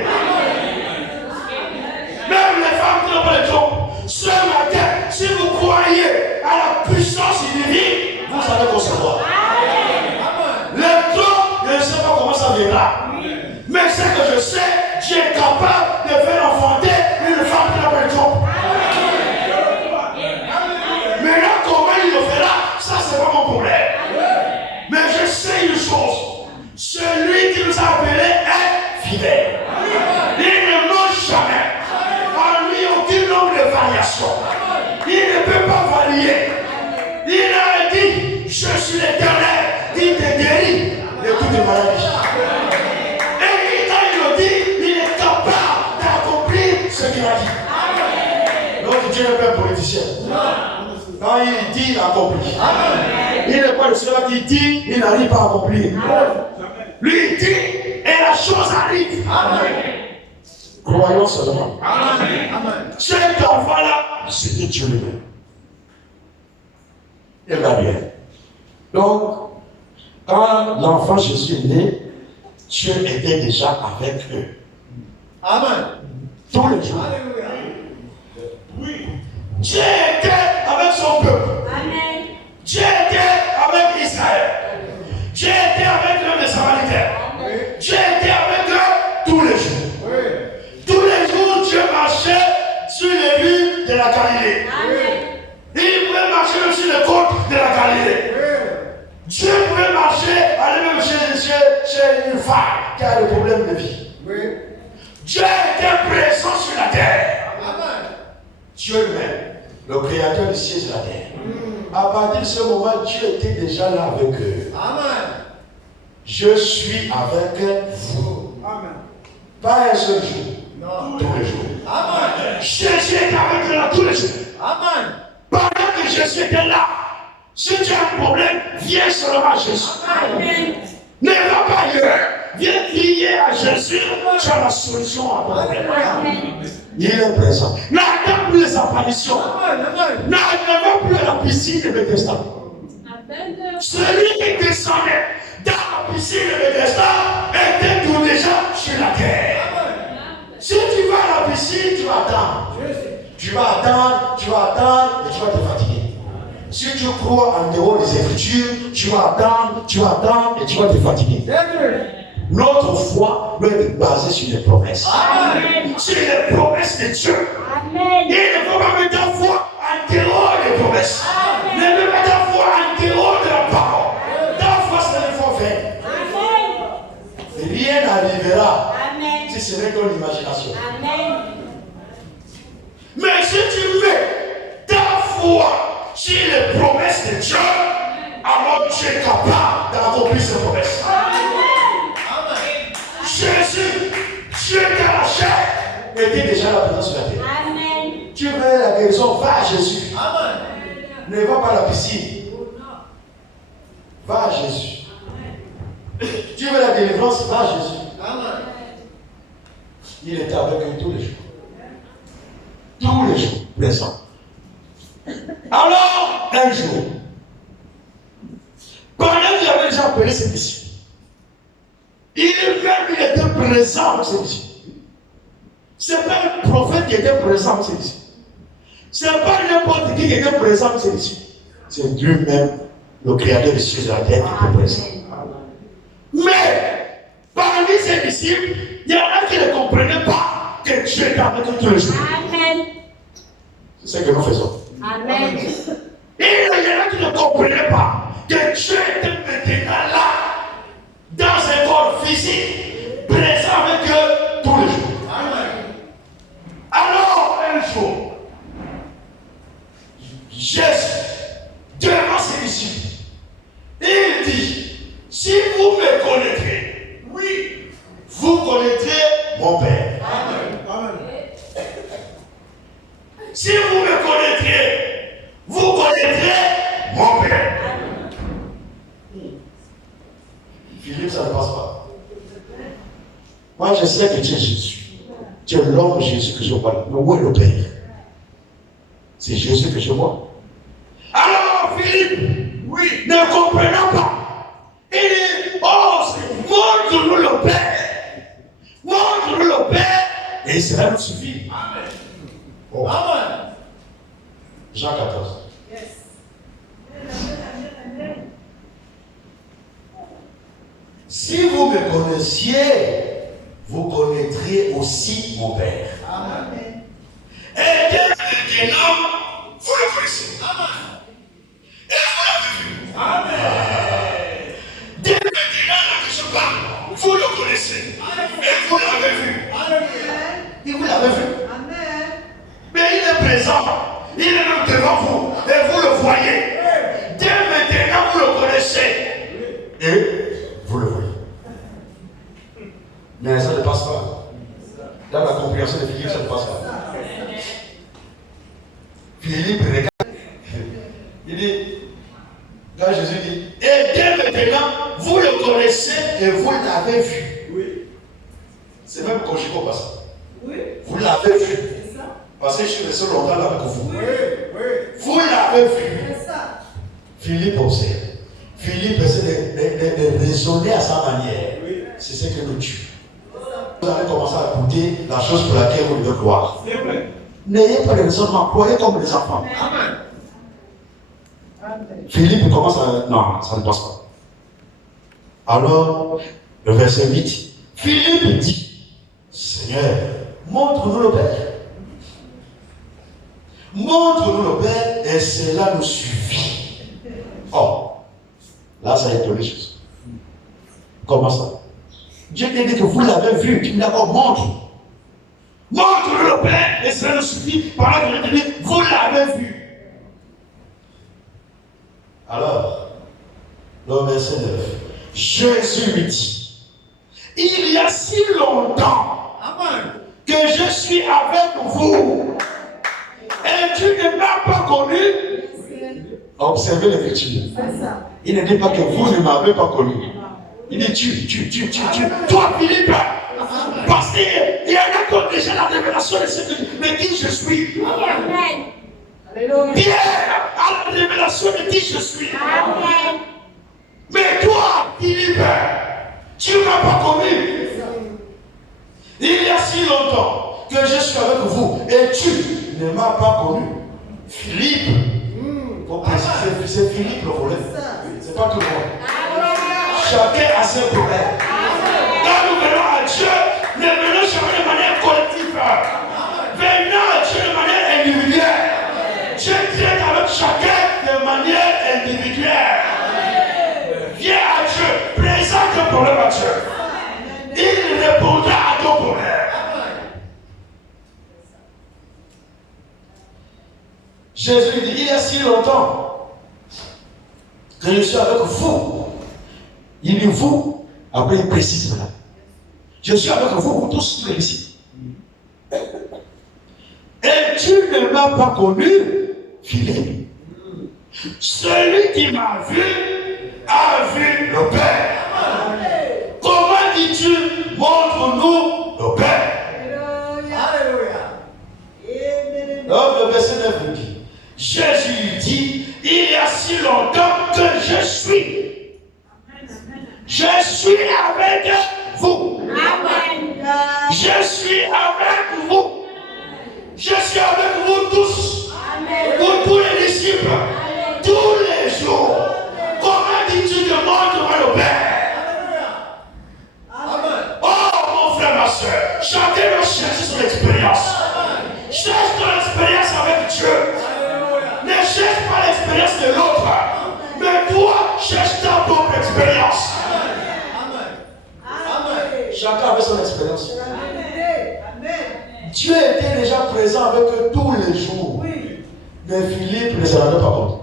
Même les femmes qui n'ont pas de trop, ce matin, si vous croyez à la puissance divine, vous allez recevoir. Le trop, je ne sais pas comment ça viendra. Mais ce que je sais, Dieu est capable de faire enfanter une femme qui n'a pas de trop. Mais là, comment il le fera, ça c'est pas mon problème. Mais je sais une chose, celui qui nous a appelés est fidèle. Il ne mange jamais. En lui, aucun nombre de variations. Il ne peut pas varier. Il a dit, je suis l'Éternel, il te guérit de toutes les maladies. Et quand il le dit, il est capable d'accomplir ce qu'il a dit. Donc Dieu n'est pas un politicien. Quand il dit, il accomplit. Il n'est pas le seul qui dit, il n'arrive pas à accomplir. Lui, il dit, et la chose arrive. Croyons seulement. Cet enfant-là, c'était Dieu lui-même. Il va bien. Donc, quand l'enfant Jésus est né, Dieu était déjà avec eux. Amen. Tous les jours. Dieu était avec son peuple. Amen. Dieu était avec Israël. Dieu était avec l'homme des Samaritains. Dieu était avec eux tous les jours. Tous les jours, Dieu marchait sur les rues de la Galilée. Il pouvait marcher même sur les côtes de la Galilée. Dieu pouvait marcher, aller même chez une femme qui a des problèmes de vie. Dieu était présent sur la terre. Dieu lui-même, le créateur du ciel et de la terre. À partir de ce moment, Dieu était déjà là avec eux. Je suis avec vous. Pas un seul jour. Tous les jours. Jésus est avec eux là tous les jours. Pendant que Jésus était là, si tu as un problème, viens seulement à Jésus. Ne va pas ailleurs. Viens crier à Jésus. Tu as la solution à ton problème. Il est présent. N'attends plus les apparitions. Ne va plus à la piscine de Bethesda. Celui qui descendait dans la piscine de Bethesda était tout déjà sur la terre. Si tu vas à la piscine, tu vas attendre. Tu vas attendre et tu vas te fatiguer. Si tu crois en dehors des Écritures, tu vas attendre et tu vas te fatiguer. Notre foi doit être basée sur les promesses. Sur les promesses de Dieu. Il ne faut pas mettre ta foi en dehors des promesses. Ne mets pas ta foi en dehors de la parole. Ta foi, c'est une foi faite. Rien n'arrivera si ce n'est ton imagination. Mais si tu mets ta foi sur les promesses de Dieu, alors tu es capable d'accomplir ces promesses. Jésus, Dieu dans la chair, était déjà là présent sur la terre. Tu veux la guérison, va à Jésus. Ne va pas à la piscine. Va à Jésus. Tu veux la délivrance, va à Jésus. Il était avec eux tous les jours. Tous les jours, présent. Alors, un jour, pendant qu'il avait déjà appelé ses disciples, il était présent avec ses disciples. Ce n'est pas un prophète qui était présent avec ses disciples. Ce n'est pas n'importe qui était présent avec ses disciples. C'est lui-même, le créateur des cieux et de la terre, qui était présent. Mais, parmi ses disciples, il y en a qui ne comprenaient pas que Dieu est avec eux tous les jours. C'est ce que nous faisons. Amen. Et il y en a qui ne comprenaient pas que Dieu était maintenant là, dans un corps physique, présent avec eux tous les jours. Alors, un jour, Jésus, devant ses disciples, il dit, si vous me connaîtrez, vous connaîtrez mon Père. Si vous me connaîtrez, vous connaîtrez mon Père. Philippe, ça ne passe pas. Moi, je sais que tu es Jésus. Tu es l'homme Jésus que je vois. Mais où est le Père? C'est Jésus que je vois. Alors, Philippe, oui, ne comprenant pas, il dit, oh, montre-nous le Père. Montre-nous le Père. Et cela nous suffit. Amen. Oh. Amen. Jean 14. Yes. Si vous me connaissiez, vous connaîtriez aussi mon Père. Amen. Et dès maintenant, vous le connaissez. Amen. Et vous l'avez vu. Amen. Dès maintenant que je parle, vous le connaissez. Amen. Et vous l'avez vu. Amen. Et vous l'avez vu. Amen. Mais il est présent. Il est même devant vous. Et vous le voyez. Dès maintenant, vous le connaissez. Et vous le voyez. Mais ça ne passe pas. Dans la compréhension de Philippe, ça ne passe pas. Philippe regarde. Il dit, quand Jésus dit, et dès maintenant, vous le connaissez et vous l'avez vu. Oui. C'est même conjugué au passé. Oui. Vous l'avez vu. C'est ça. Parce que je suis resté longtemps là avec vous. Oui. Oui. Vous l'avez vu. C'est ça. Philippe observe. Philippe essaie de raisonner à sa manière. Oui. C'est ce que nous tue. Vous allez commencer à écouter la chose pour laquelle vous devez croire. N'ayez pas de raisonnement, croyez comme les enfants. Amen. Philippe commence à... Non, ça ne passe pas. Alors, le verset 8, Philippe dit, Seigneur, montre-nous le Père. Montre-nous le Père et cela nous suffit. Oh, là ça a étonné Jésus. Comment ça? Dieu t'a dit que vous l'avez vu, tu me l'as dit, montre. Montre-nous le Père et cela nous suffit. Pendant que je te dis, vous l'avez vu. Alors, le verset 9, Jésus lui dit, il y a si longtemps que je suis avec vous et tu ne m'as pas connu. Observez l'écriture. Il ne dit pas que vous ne m'avez pas connu. Il dit tu. Toi, Philippe, parce qu'il y en a qui ont déjà la révélation de ce que mais qui je suis. Amen. Pierre a la révélation de qui je suis. Amen. Mais toi, Philippe, tu ne m'as pas connu. Il y a si longtemps que je suis avec vous et tu ne m'as pas connu. Philippe, c'est Philippe le volet. C'est pas tout le monde. Chacun a ses problèmes. Quand nous venons à Dieu, ne venons jamais de manière collective. Venons à Dieu de manière individuelle. Dieu traite avec chacun de manière individuelle. Viens à Dieu, présente un problème à Dieu. Il répondra à ton problème. Jésus dit, il y a si longtemps que je suis avec vous. Il dit vous, après il précise là. Je suis avec vous tous ici. Et tu ne m'as pas connu, Philippe. Celui qui m'a vu a vu le Père. Comment dis-tu, montre-nous le Père? Alléluia. Donc le verset 9 dit, Jésus lui dit, il y a si longtemps que je suis. Je suis avec vous. Amen. Je suis avec vous. Je suis avec vous tous. Amen. Pour tous les disciples. Amen. Tous les jours. Comment dis-tu de montre-moi le Père? Amen. Oh mon frère, ma soeur, chacun doit chercher son expérience. Cherche ton expérience avec Dieu. Ne cherche pas l'expérience de l'autre. Mais toi, cherche ta propre expérience. Chacun avait son expérience. Dieu était déjà présent avec eux tous les jours. Mais Philippe ne se rendait pas compte.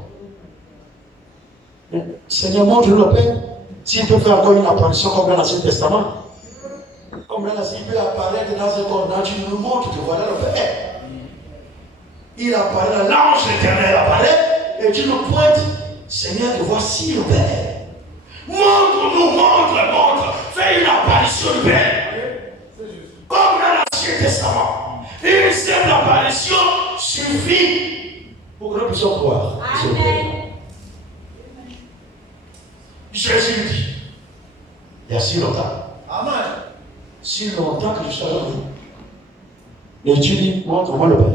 Seigneur, montre-nous le Père. S'il peut faire encore une apparition comme dans l'Ancien Testament. Comme Comme là, il peut apparaître dans un corps nature, il nous montre que voilà le Père. Il apparaît, l'ange éternel apparaît, et tu nous pointes, Seigneur, que voici le Père. Montre-nous, montre. Fais une apparition du Père. Comme dans l'Ancien Testament. Une simple apparition suffit pour que nous puissions croire. Amen. Jésus dit, il y a si longtemps. Amen. Si longtemps que je suis avec vous. Et tu dis, montre-moi le Père.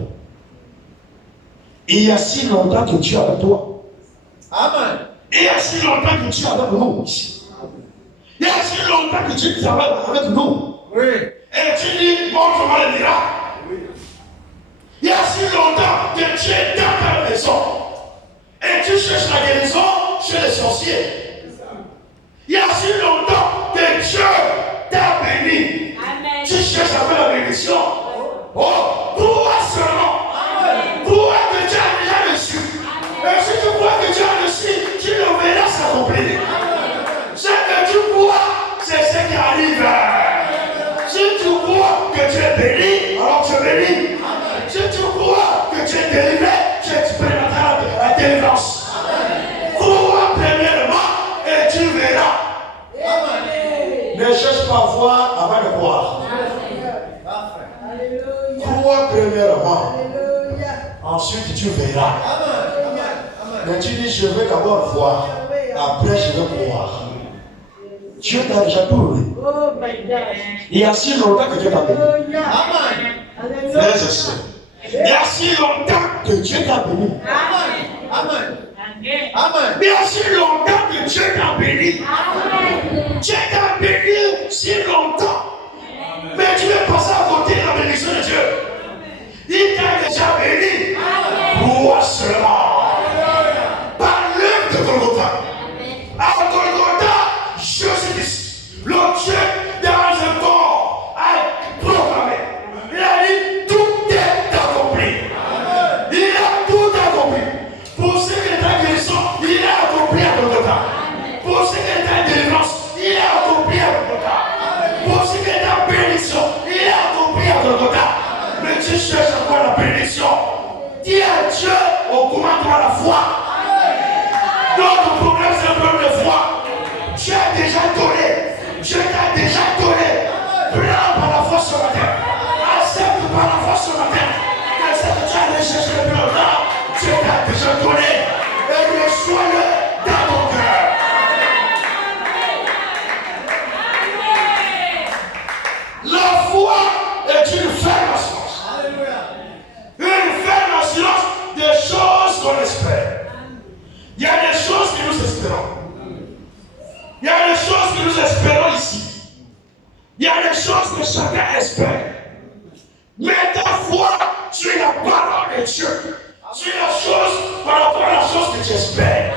Il y a si longtemps que tu es avec toi. Amen. Il y a si longtemps que tu es avec nous. Il y a si longtemps que tu travailles avec nous. Oui. Et tu dis, montre-moi le miracle. Oui. Il y a si longtemps que tu es dans ta maison. Et tu cherches la guérison chez les sorciers. Il y a si longtemps que Dieu t'a béni. Amen. Tu cherches à faire la bénédiction. Oh, crois seulement. Crois que tu as déjà reçu. Et si tu crois que tu as reçu, tu le verras s'accomplir. Ce que tu crois, c'est ce qui arrive. Si tu crois que tu es béni, alors tu es béni. Si tu crois que tu es délivré, tu expérimenteras la délivrance. Crois premièrement et tu verras. Ne cherche pas à voir avant de croire. Crois premièrement. Ensuite tu verras. Mais tu dis je veux d'abord voir. Après je veux croire. Dieu t'a déjà tout donné. Il y a si longtemps que Dieu t'a béni. Frères et sœurs. Il y a si longtemps que Dieu t'a béni. Amen. Amen. Il y a si longtemps que Dieu t'a béni. Dieu t'a béni si longtemps. Mais tu veux passer à côté de la bénédiction de Dieu. Il t'a déjà béni. Crois seulement. Par l'œuvre de Golgotha. À Golgotha, Jésus-Christ, le Dieu dans un corps, a proclamé. Il a dit tout est accompli. Il a tout accompli. Pour ce qui est ta guérison, il a accompli à Golgotha. Pour ce qui est ta délivrance, il a accompli à Golgotha. Pour ce qui est ta bénédiction, il a accompli à Golgotha. Mais tu cherches encore la bénédiction. Dis à Dieu, augmente-moi la foi. Notre problème, c'est un problème de foi. Dieu a déjà donné. Dieu t'a déjà donné. Prends par la foi ce matin. Accepte par la foi ce matin. Que ce que tu as allé chercher depuis longtemps, Dieu t'a déjà donné. Et reçois-le dans ton cœur. La foi est une ferme assurance. Une ferme assurance des choses qu'on espère. Il y a des choses que nous espérons. Il y a des choses que nous espérons ici. Il y a des choses que chacun espère. Mais ta foi, tu es la parole de Dieu. Tu es la chose par rapport à la chose que tu espères.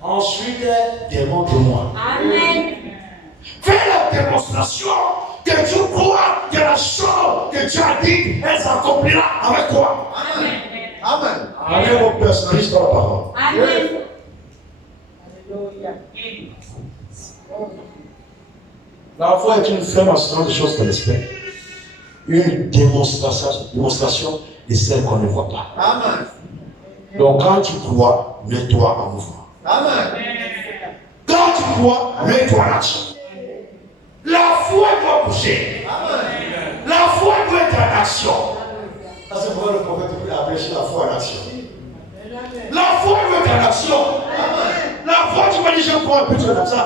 Ensuite, démontre-moi. Amen. Fais la démonstration que tu crois que la chose que tu as dit, elle s'accomplira avec toi. Amen. Allez, mon personnaliste dans la parole. Amen. La foi est une ferme assurance des choses qu'on espère. Une démonstration de celles qu'on ne voit pas. Amen. Donc quand tu crois, mets-toi en mouvement. Amen. Quand tu crois, mets-toi en action. La foi doit bouger. Amen. La foi doit être en action. Ça c'est pourquoi le prophète a prêché la foi en action. La foi doit être en action. La foi, tu m'as dit, je crois un peu, tu es comme ça.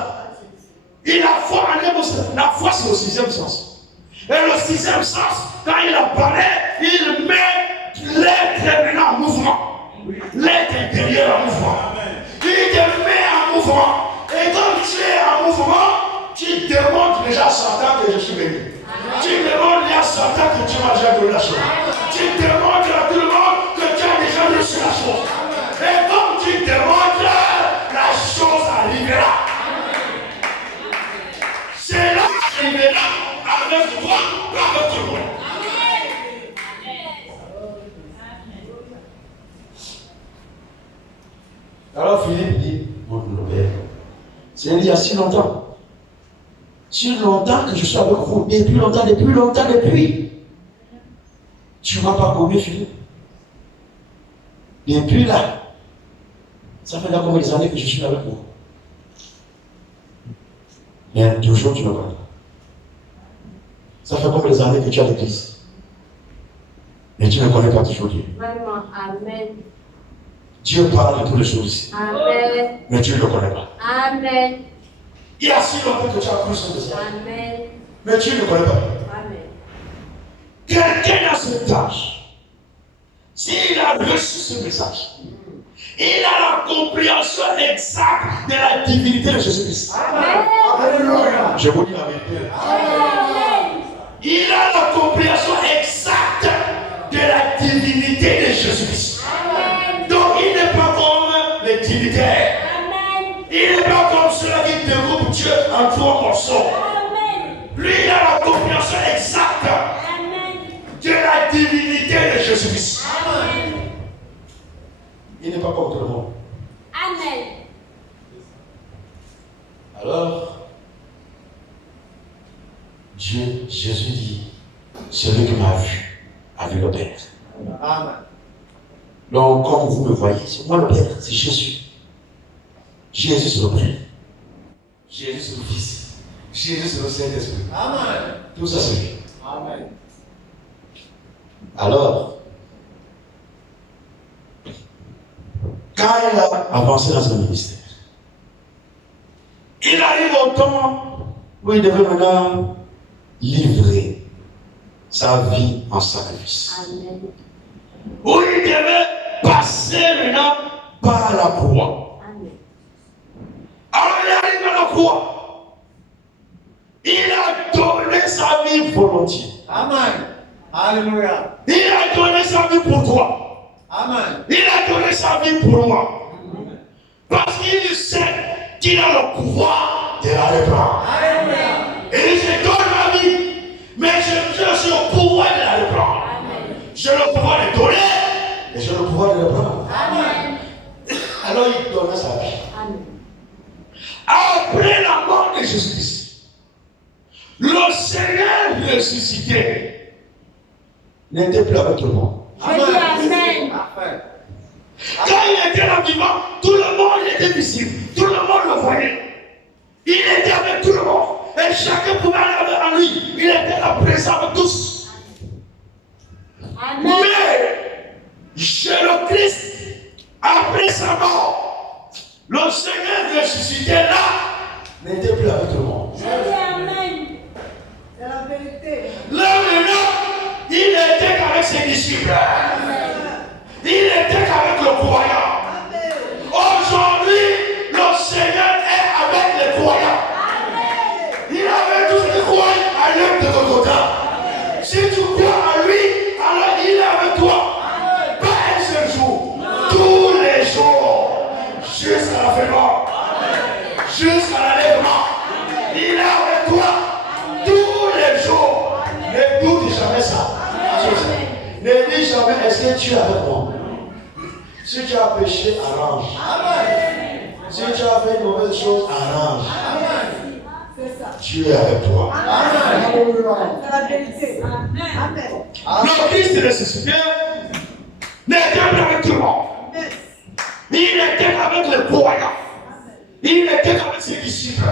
Et la foi en émotion. La foi, c'est le sixième sens. Et le sixième sens, quand il apparaît, il met l'être maintenant en mouvement. L'être intérieur en mouvement. Il te met en mouvement. Et comme tu es en mouvement, tu demandes déjà à Satan que je suis béni. Tu demandes à Satan que tu m'as déjà donné la chose. Tu demandes à tout le monde que tu as déjà reçu la chose. Et comme tu demandes, la chose arrivera. C'est là qu'il arrivera avec toi, pas avec tout le monde. Alors Philippe dit, mon Père, c'est il y a si longtemps. Si longtemps que je suis avec vous, depuis longtemps, tu ne m'as pas connu, Philippe. Depuis là, ça fait là combien d'années que je suis avec vous. Mais toujours tu ne me connais pas. Ça fait combien d'années que tu es à l'église. Mais tu ne connais pas toujours Dieu. Vraiment, amen. Dieu parle de tous les jours ici. Amen. Mais tu ne le connais pas. Amen. Il y a si longtemps que tu as cru son message. Amen. Mais tu ne le connais pas. Amen. Quelqu'un a cette tâche. S'il a reçu ce message, il a la compréhension exacte de la divinité de Jésus-Christ. Amen. Je vous dis la vérité. Amen. Il a la compréhension exacte de la divinité de Jésus-Christ. Amen. Donc il n'est pas comme les dignitaires. Amen. Il n'est pas comme ceux-là qui découpent Dieu en trois morceaux. Amen. Lui, il a la compréhension exacte Amen. de la divinité de Jésus-Christ. Amen. Il n'est pas comme tout le monde. Amen. Alors, Dieu, Jésus dit, celui qui m'a vu a vu le Père. Amen. Donc, comme vous me voyez, c'est moi le Père, c'est Jésus. Jésus c'est le Père. Jésus c'est le Fils. Jésus c'est le Saint-Esprit. Amen. Tout ça c'est lui. Amen. Alors, quand il a avancé dans son ministère, il arrive au temps où il devait maintenant livrer sa vie en sacrifice. Amen. Où il devait passer maintenant par la croix. Amen. Alors il arrive à la croix. Il a donné sa vie volontiers. Amen. Alléluia. Il a donné sa vie pour toi. Amen. Il a donné sa vie pour moi. Parce qu'il sait qu'il a le pouvoir de la reprendre. Alléluia. Et il dit, je donne ma vie, mais j'ai aussi le pouvoir de la reprendre. Amen. J'ai le pouvoir de donner et j'ai le pouvoir de reprendre. Amen. Alors il donna sa vie. Amen. Après la mort de Jésus-Christ, le Seigneur ressuscité n'était plus avec tout le monde. Amen. Parfait. Quand il était là vivant, tout le monde était visible, tout le monde le voyait. Il était avec tout le monde et chacun pouvait aller avec lui. Il était là présent avec tous. Amen. Mais Jésus-Christ, après sa mort, le Seigneur ressuscité là n'était plus avec tout le monde. Amen. C'est la vérité. Là maintenant, il était qu'avec ses disciples. Il était qu'avec le croyant. Amen. Aujourd'hui, le Seigneur est avec les croyants. Il avait tous les croyants à l'œuvre de Golgotha. Si tu crois à lui, alors il est avec toi. Pas un seul jour, tous les jours, jusqu'à la fin de mort, jusqu'à l'enlèvement. Il est avec toi tous les jours. Ne doute jamais ça. Ne dis jamais, est-ce que tu es avec moi? Si tu as péché, arrange. Amen. Si tu as fait une mauvaise chose, arrange. Amen. C'est ça. Dieu est avec toi. Amen. C'est la vérité. Amen. Le Christ ressuscité n'était plus avec tout le monde. Amen. Il était avec les croyants. Il était avec ses disciples.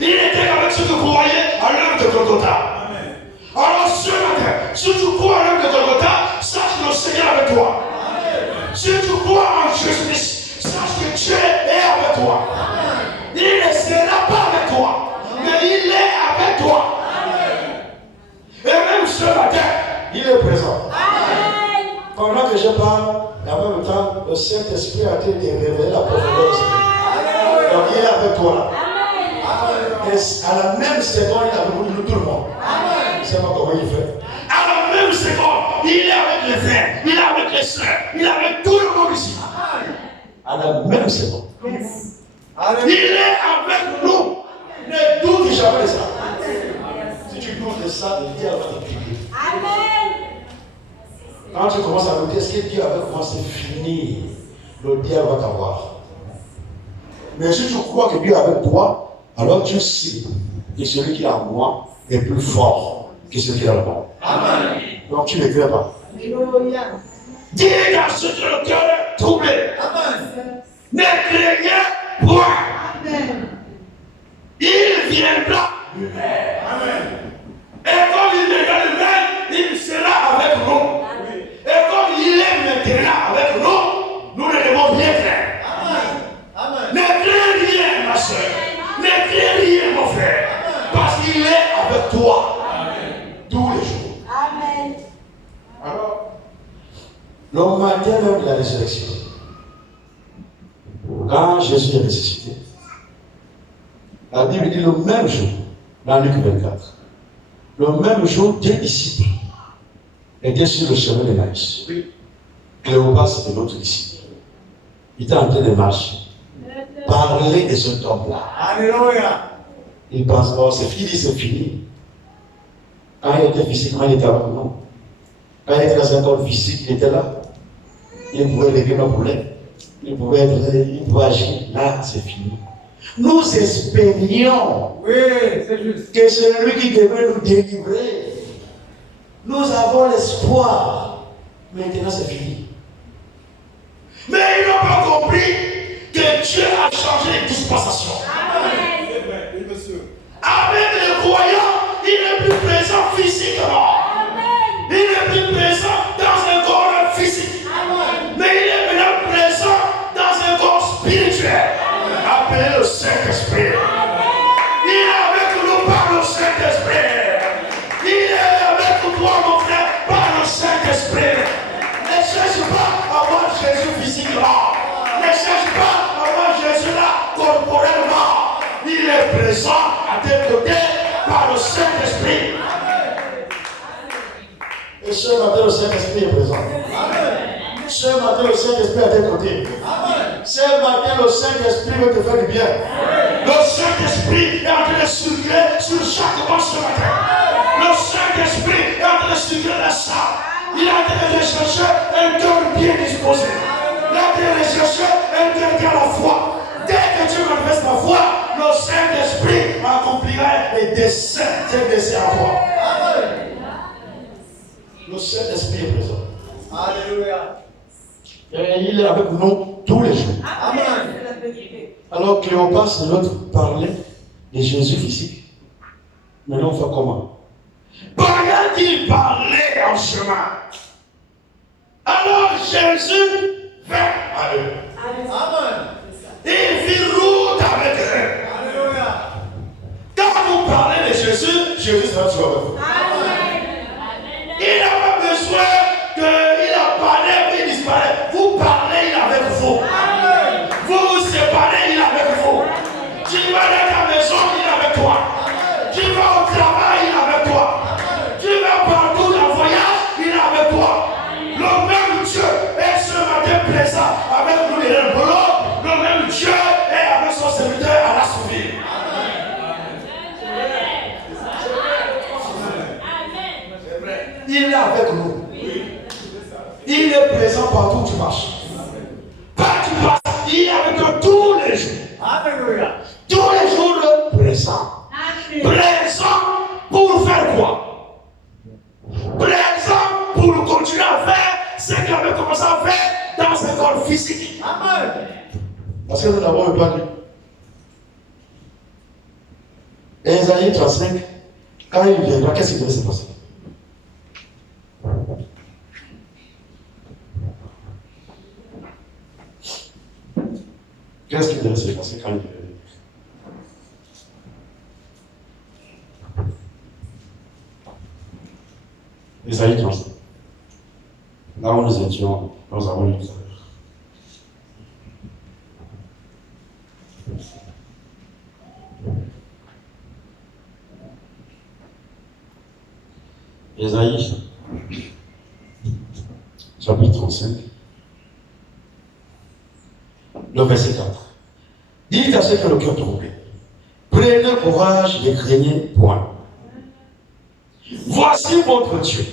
Il était avec ceux qui croyaient à l'œuvre de Golgotha. Alors ce matin, si tu crois à l'œuvre de Golgotha, sache que le Seigneur est avec toi. Si tu crois en Jésus-Christ, sache que Dieu est avec toi. Il ne sera pas avec toi, mais il est avec toi. Et même ce matin, il est présent. Pendant que je parle, et en même temps, le Saint-Esprit a été de révéler la profondeur. Donc il est avec toi. Et à la même seconde, il a voulu tout le monde. Je ne sais pas comment il fait. À la même seconde, il est avec les frères, il est avec les soeurs, il est avec tout le monde ici. À la même seconde. Yes. Il est avec nous. Ne doute jamais de ça. Si tu doutes de ça, le diable va te piquer. Amen. Quand tu commences à douter, est-ce que Dieu avait commencé à finir? Le diable va t'avoir. Mais si tu crois que Dieu est avec toi, alors tu sais que celui qui est en moi est plus fort que celui qui est en moi. Amen. Donc tu ne crées pas. Alléluia. Dis à ceux qui ont le cœur troublé, Amen. ne craignez point. Amen. Il viendra lui-même. Amen. Et comme il viendra lui-même, il sera avec nous. Et comme il est maintenant avec nous, nous ne devons rien faire. Amen. Amen. Ne crains rien, ma soeur. Ne crains rien, mon frère. Parce qu'il est avec toi tous les jours. Amen. Alors, le matin même de la résurrection, quand Jésus est ressuscité, la Bible dit le même jour, dans Luc 24, le même jour, deux disciples étaient sur le chemin de Maïs. Cléopas, c'était l'autre disciple. Il était en train de marcher, parler de ce homme-là. Alléluia. Il pense, oh, c'est fini, c'est fini. Quand il était physiquement, il était avec nous. Quand il était dans un corps physique, il était là. Il pouvait lever nos poulets. Il pouvait agir. Là, c'est fini. Nous espérions Oui, c'est juste. que c'est lui qui devait nous délivrer. Nous avons l'espoir. Maintenant, c'est fini. Mais ils n'ont pas compris que Dieu a changé les dispensations. Amen. C'est vrai, oui, monsieur. Avec les croyants, il n'est plus présent physiquement. Amen. Il n'est plus présent dans un corps physique. Amen. Mais il est maintenant présent dans un corps spirituel. Appelé le Saint-Esprit. Il est avec nous par le Saint-Esprit. Il est avec toi, mon frère, par le Saint-Esprit. Ne cherche pas à voir Jésus physiquement. Ne cherche pas à voir Jésus là corporellement. Il est présent à tes côtés par le Saint-Esprit. Et ce matin, le Saint-Esprit est présent. Ce matin, le Saint-Esprit est à tes côtés. Ce matin, le Saint-Esprit veut te faire du bien. Le Saint-Esprit est en train de circuler sur chaque monde ce matin. Le Saint-Esprit est en train de circuler dans ça. Il est en train de rechercher un cœur bien disposé. Il est en train de rechercher un cœur qui a la foi. Dès que tu manifestes la foi, le Saint-Esprit accomplira les desseins, tes desseins à toi. Le Saint-Esprit est présent. Alléluia. Et il est avec nous tous les jours. Amen. C'est la vérité. Alors Cléopas et l'autre parlaient de Jésus physique. Maintenant, on fait comment? Pendant qu'ils parlaient en chemin, alors Jésus vint à eux. Amen. Il fit route avec eux. Alléluia. Quand vous parlez de Jésus, Jésus sera toujours avec vous. Il n'a pas besoin qu'il apparaît ou il disparaît. Vous parlez, il est avec vous. Vous vous séparez, il est avec vous. Tu vas dans ta maison, il est avec toi. Tu vas au travail, il est avec toi. Tu vas partout dans le voyage, il est avec toi. Le même Dieu est ce matin présent avec nous les boulot. Le même Dieu est avec son serviteur à la souvie. Il est avec nous. Il est présent partout où tu marches. Partout où tu passes, il est avec toi tous les jours. Alléluia. Tous les jours présent. Présent pour faire quoi? Présent pour continuer à faire ce qu'il avait commencé à faire dans un corps physique. Amen. Parce que nous n'avons pas lu. Ésaïe 35, quand il viendra, qu'est-ce qui devait se passer? Qu'est-ce qui devait se passer quand il viendra? Ésaïe 35. Là où nous étions, nous avons lu ça. Ésaïe, chapitre 35, le verset 4. Dites à ceux qui ont le cœur troublé, prenez courage, ne craignez point. Voici votre Dieu.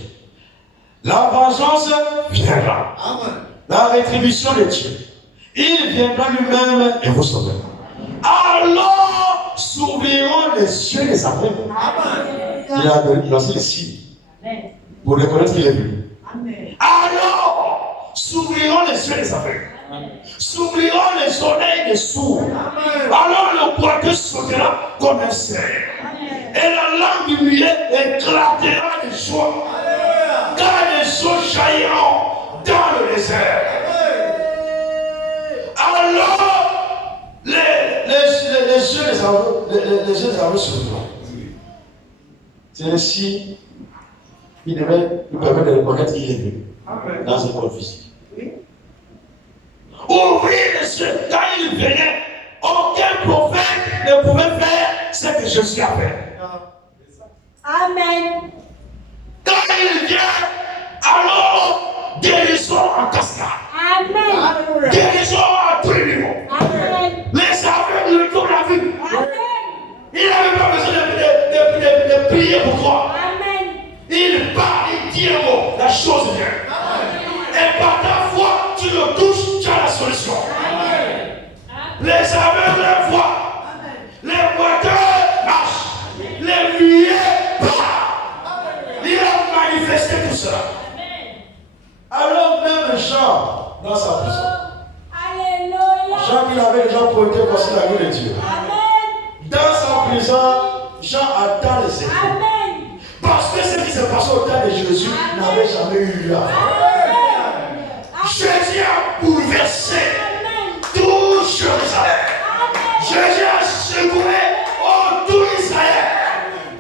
La vengeance viendra. Amen. La rétribution de Dieu. Il viendra lui-même et vous sauvera. Alors s'ouvriront les yeux des aveugles, Amen. il a lancé les signes pour reconnaître qu'il est venu. Alors, s'ouvriront les yeux des aveugles, s'ouvriront les oreilles des sourds. Alors le boiteux sautera comme un cerf, et la langue du muet éclatera de joie, car les eaux jailliront dans le désert. Alors, les yeux des aveugles s'ouvriront. C'est ainsi qu'il devait nous permettre de reconnaître qu'il est venu dans un corps physique. Ouvrir les yeux, quand il venait, aucun prophète ne pouvait faire ce que Jésus a fait. Amen. Quand il vient, alors guérison en cascade, Amen. guérison à tous les niveaux. Amen. Les aveugles le tournent la vue. Amen. Il n'avait pas besoin de prier pour toi. Amen. Il parle, il dit un mot, la chose vient. Et par ta foi, tu le touches, tu as la solution. Les aveugles voient, les boiteux marchent, les muets parlent. Il a manifesté tout cela. Alors même Jean, dans sa prison, Alléluia. Jean il avait déjà pointé voici la gloire de Dieu. Amen. Dans sa prison, Jean attend les effets. Amen. Parce que ce qui s'est passé au temps de Jésus n'avait jamais eu lieu avant. Jésus a bouleversé tout Jérusalem. Jésus a secoué tout Israël.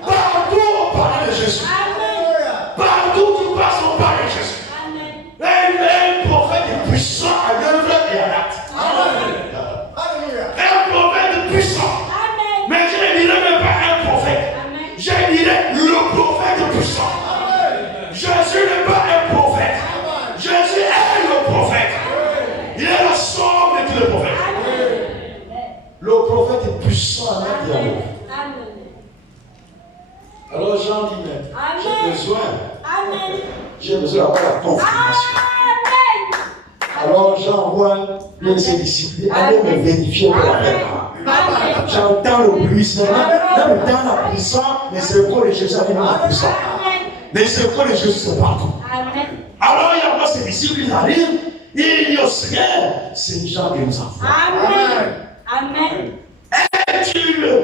Partout on parlait de Jésus. Partout tu passes on parle de Jésus. Un prophète puissant à l'œuvre et à l'acte. Un prophète puissant. Mais je ne dirais même pas un prophète. Je dirais le prophète puissant. Jésus n'est pas un prophète. Jésus est le prophète. Il est la somme de tous les prophètes. Le prophète est puissant à l'intérieur. Alors Jean dit, mais j'ai besoin d'avoir la confirmation. Alors Jean envoie bien ses disciples, allez me vérifier pour la faire. J'entends le bruissement, même dans la prison, les échos de Jésus arrivent dans la prison. Les échos de Jésus sont partout. Alors il envoie ses disciples, ils arrivent, il dit au Seigneur, c'est Jean qui nous envoie. Amen. Es-tu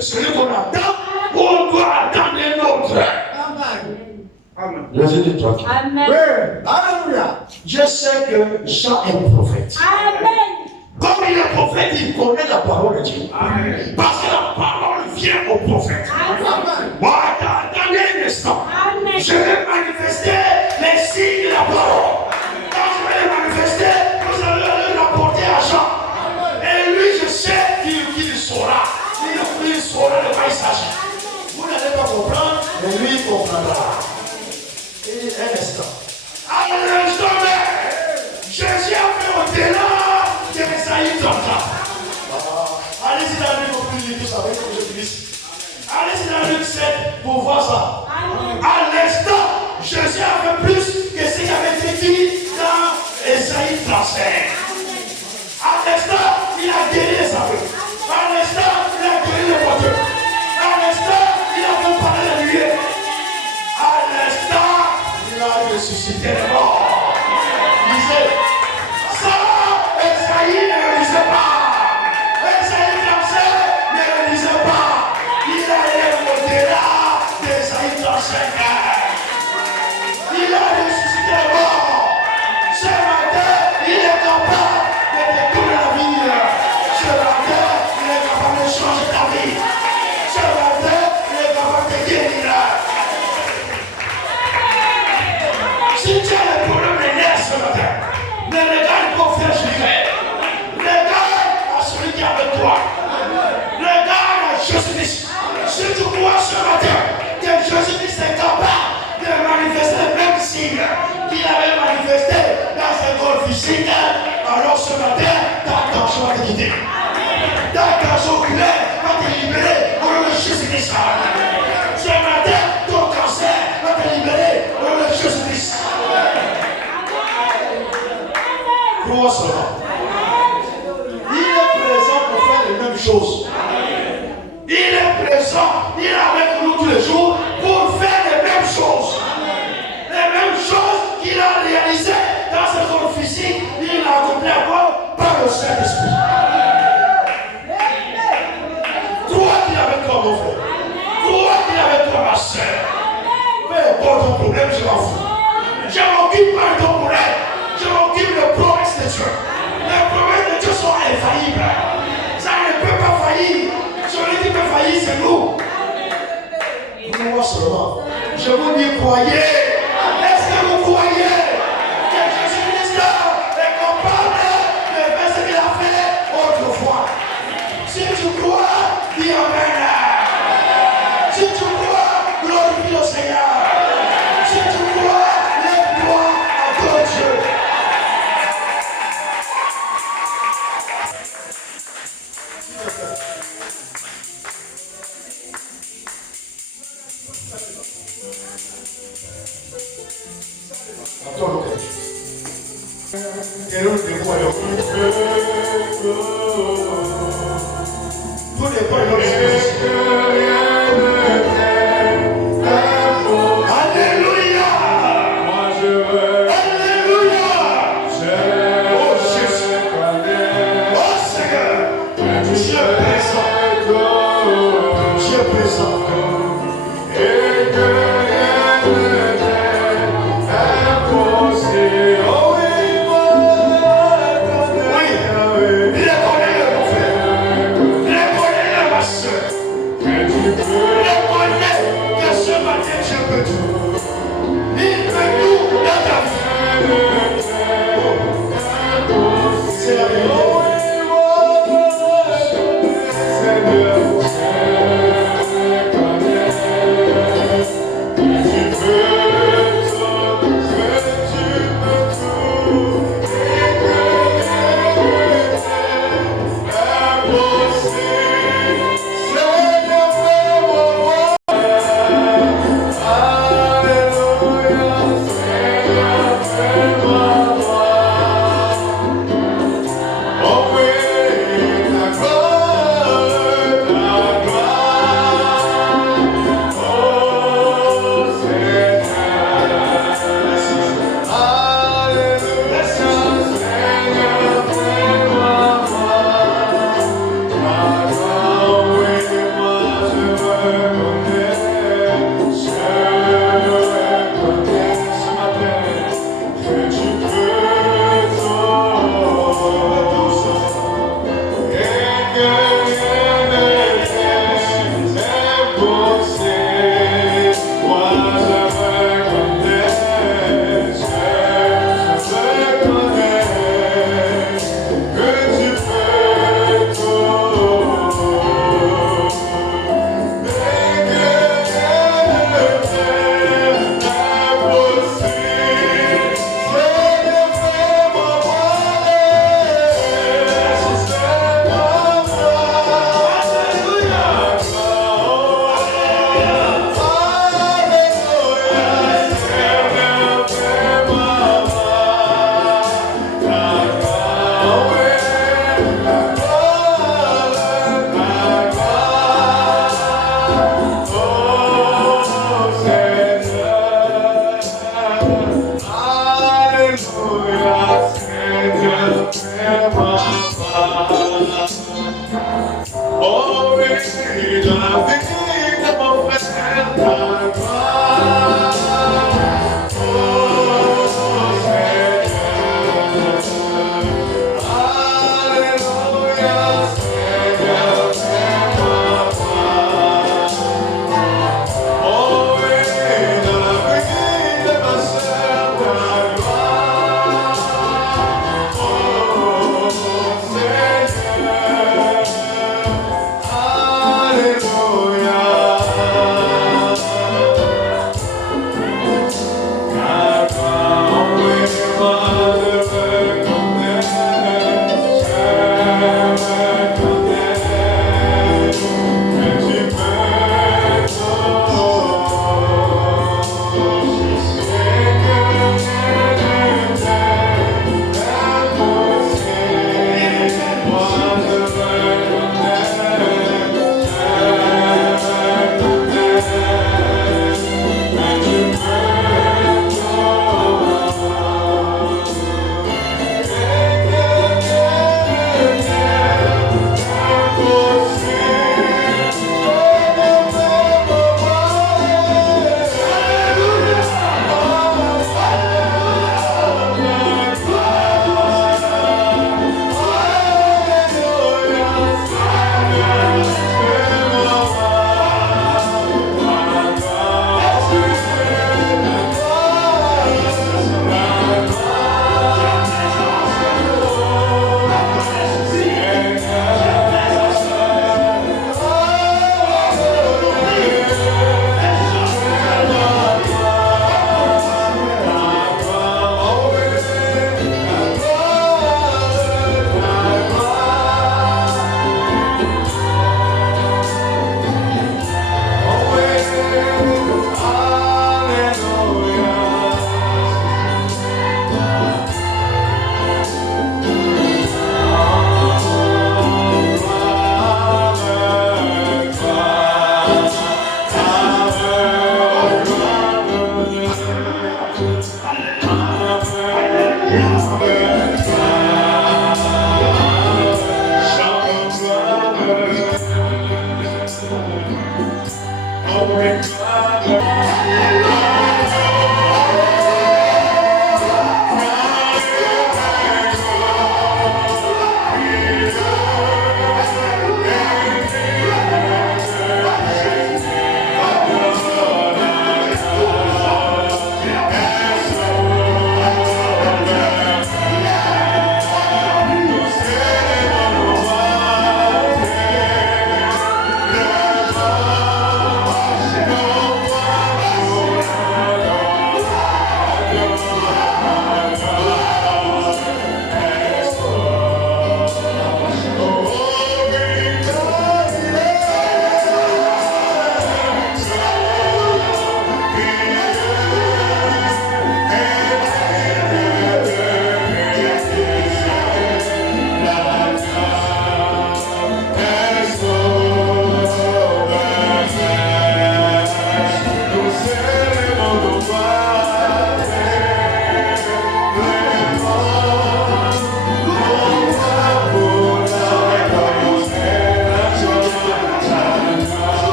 celui qu'on attend ou on doit attendre un autre? Jésus dit toi. Amen. Je sais que Jean est un prophète. Amen. Comme il est prophète, il connaît la parole de Dieu. Parce que la parole vient au prophète. Moi, attendez un instant. Je vais manifester les signes de la parole. Quand je vais les manifester, vous allez le rapporter à Jean. Et lui, je sais qu'il saura. Il saura de quoi il s'agit. Vous n'allez pas comprendre, mais lui, il comprendra. Et un instant. À l'instant même, Jésus a fait au-delà de Esaïe 30. Allez-y dans Luc, on peut lire tout ça avec que je puisse. Allez-y dans Luc 7 pour voir ça. À l'instant, Jésus a fait plus que ce qui avait été dit dans Esaïe 35. À l'instant, il a guéri les aveugles. À l'instant, il a guéri les boiteux. À l'instant, il a fait parler les muets. À l'instant, il a ressuscité les morts. Lisez. Ça, Esaïe ne le disait pas. Esaïe 35 ne le disait pas. Il allait au-delà d'Esaïe 35. présent, il est avec nous tous les jours pour faire les mêmes choses. Les mêmes choses qu'il a réalisées dans ce corps physique, il l'a accompli encore par le Saint-Esprit. Toi qui es avec toi, mon frère. Toi qui es avec toi, ma soeur. Peu importe ton problème, je m'en fous. Je m'occupe pas de ton problème. Je m'occupe de promesses de Dieu. Les promesses de Dieu sont infaillibles. Ça ne peut pas faillir. Celui qui peut faillir, c'est nous. Moi seulement. Je vous dis, croyez. Est-ce que vous croyez que Jésus-Christ est capable de faire ce qu'il a fait autrefois? Si tu crois, dis Amen. Si tu crois, glorifie le Seigneur. Si tu crois, lève-toi à ton Dieu. Attends, et nous déployons. Nous déployons les Alléluia. Moi je veux. Alléluia. Oh Jésus. Oh Seigneur. Dieu est présent. Dieu est présent. Et que rien ne t'est impossible. Oh oui, moi Oui. Il est connaît mon frère. Il est connaît ma soeur. que tu peux. Il est connaît que ce matin Dieu peut tout. Il peut tout dans ta vie. C'est la vérité. Seigneur,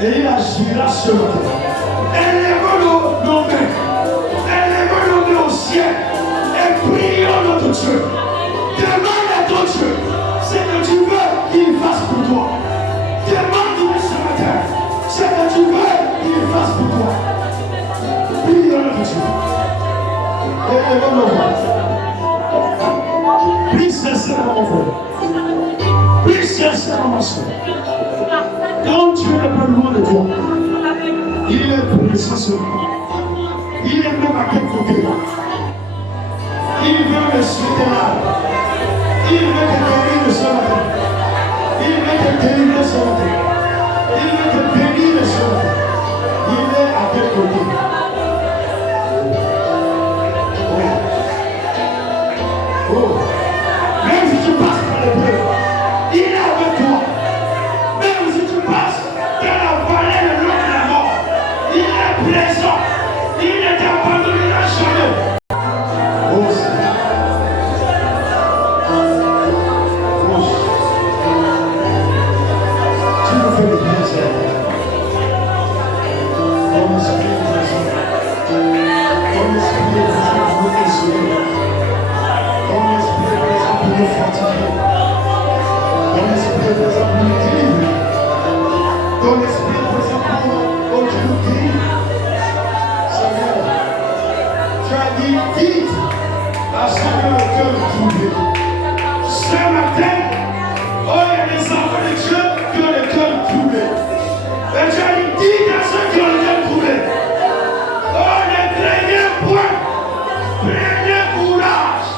Et il agira ce matin. Élevons nos mains. Élevons nos mains au ciel. Et prions notre Dieu. Demande à ton Dieu ce que tu veux qu'il fasse pour toi. Demande-lui ce matin ce que tu veux qu'il fasse pour toi. Prions notre Dieu. Élevons nos mains. Prie sincèrement, mon frère. Prie sincèrement, ma soeur. Quand Dieu n'est pas loin de toi, il est présent sur toi. Il est même à quel côté. Il veut me souhaiter là. Il veut te guérir ce matin. Il veut te guérir ce matin. Il veut te bénir ce matin. Il est à quel côté. Oh. Même si tu passes par les preuves, il est avec toi. Même si tu passes dans la vallée de l'eau de la mort, il est présent. Il ne t'abandonnera jamais. Oh Seigneur. Oh. Tu me fais du bien, Seigneur. Ton esprit est présent. Ton esprit est présent pour nous consoler. Ton esprit est présent pour nous fortifier. Ton esprit est présent pour nous délivrer. Ton esprit est présent pour nous guérir. Seigneur, tu as dit, dites à ceux qui ont le cœur troublé. Ce matin, oh, il y a des enfants de Dieu qui ont le cœur troublé. Et tu as dit, dites à ceux qui ont le cœur troublé. Oh, ne craignez point. Prenez courage.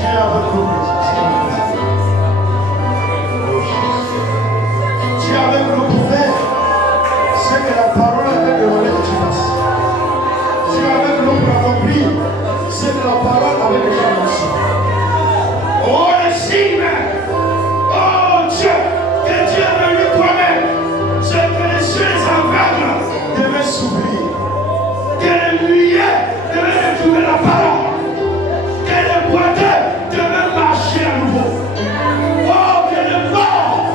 Tu es avec nous. Tu es avec nous pour faire ce que la parole avait demandé que tu fasses. Tu es avec nous pour accomplir ce que la parole avait déjà annoncé. Oh, le signe! Oh Dieu! Que Dieu est venu toi-même! Ce que les yeux aveugles devaient s'ouvrir. Que les muets devaient retrouver la parole. Que les boiteux devaient marcher à nouveau. Oh, que les morts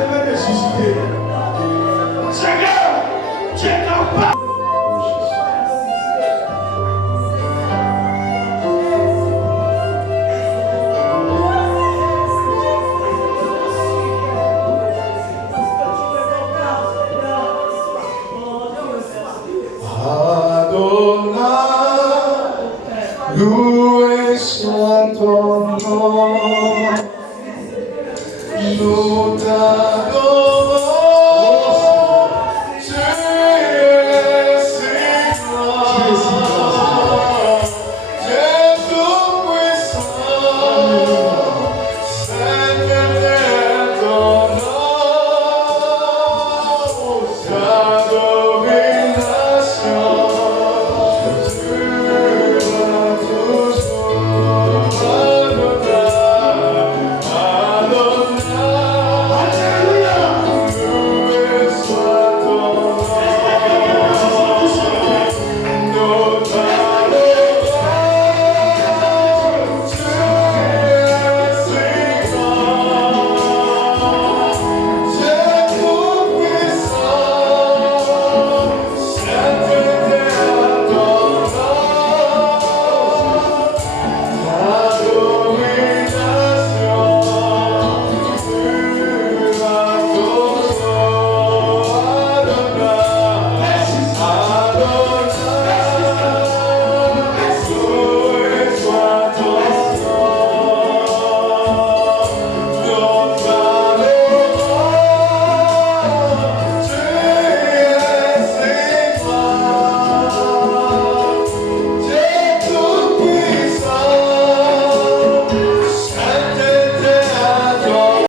devaient ressusciter. Seigneur, tu es capable. Loué soit ton nom, nous t'adorons.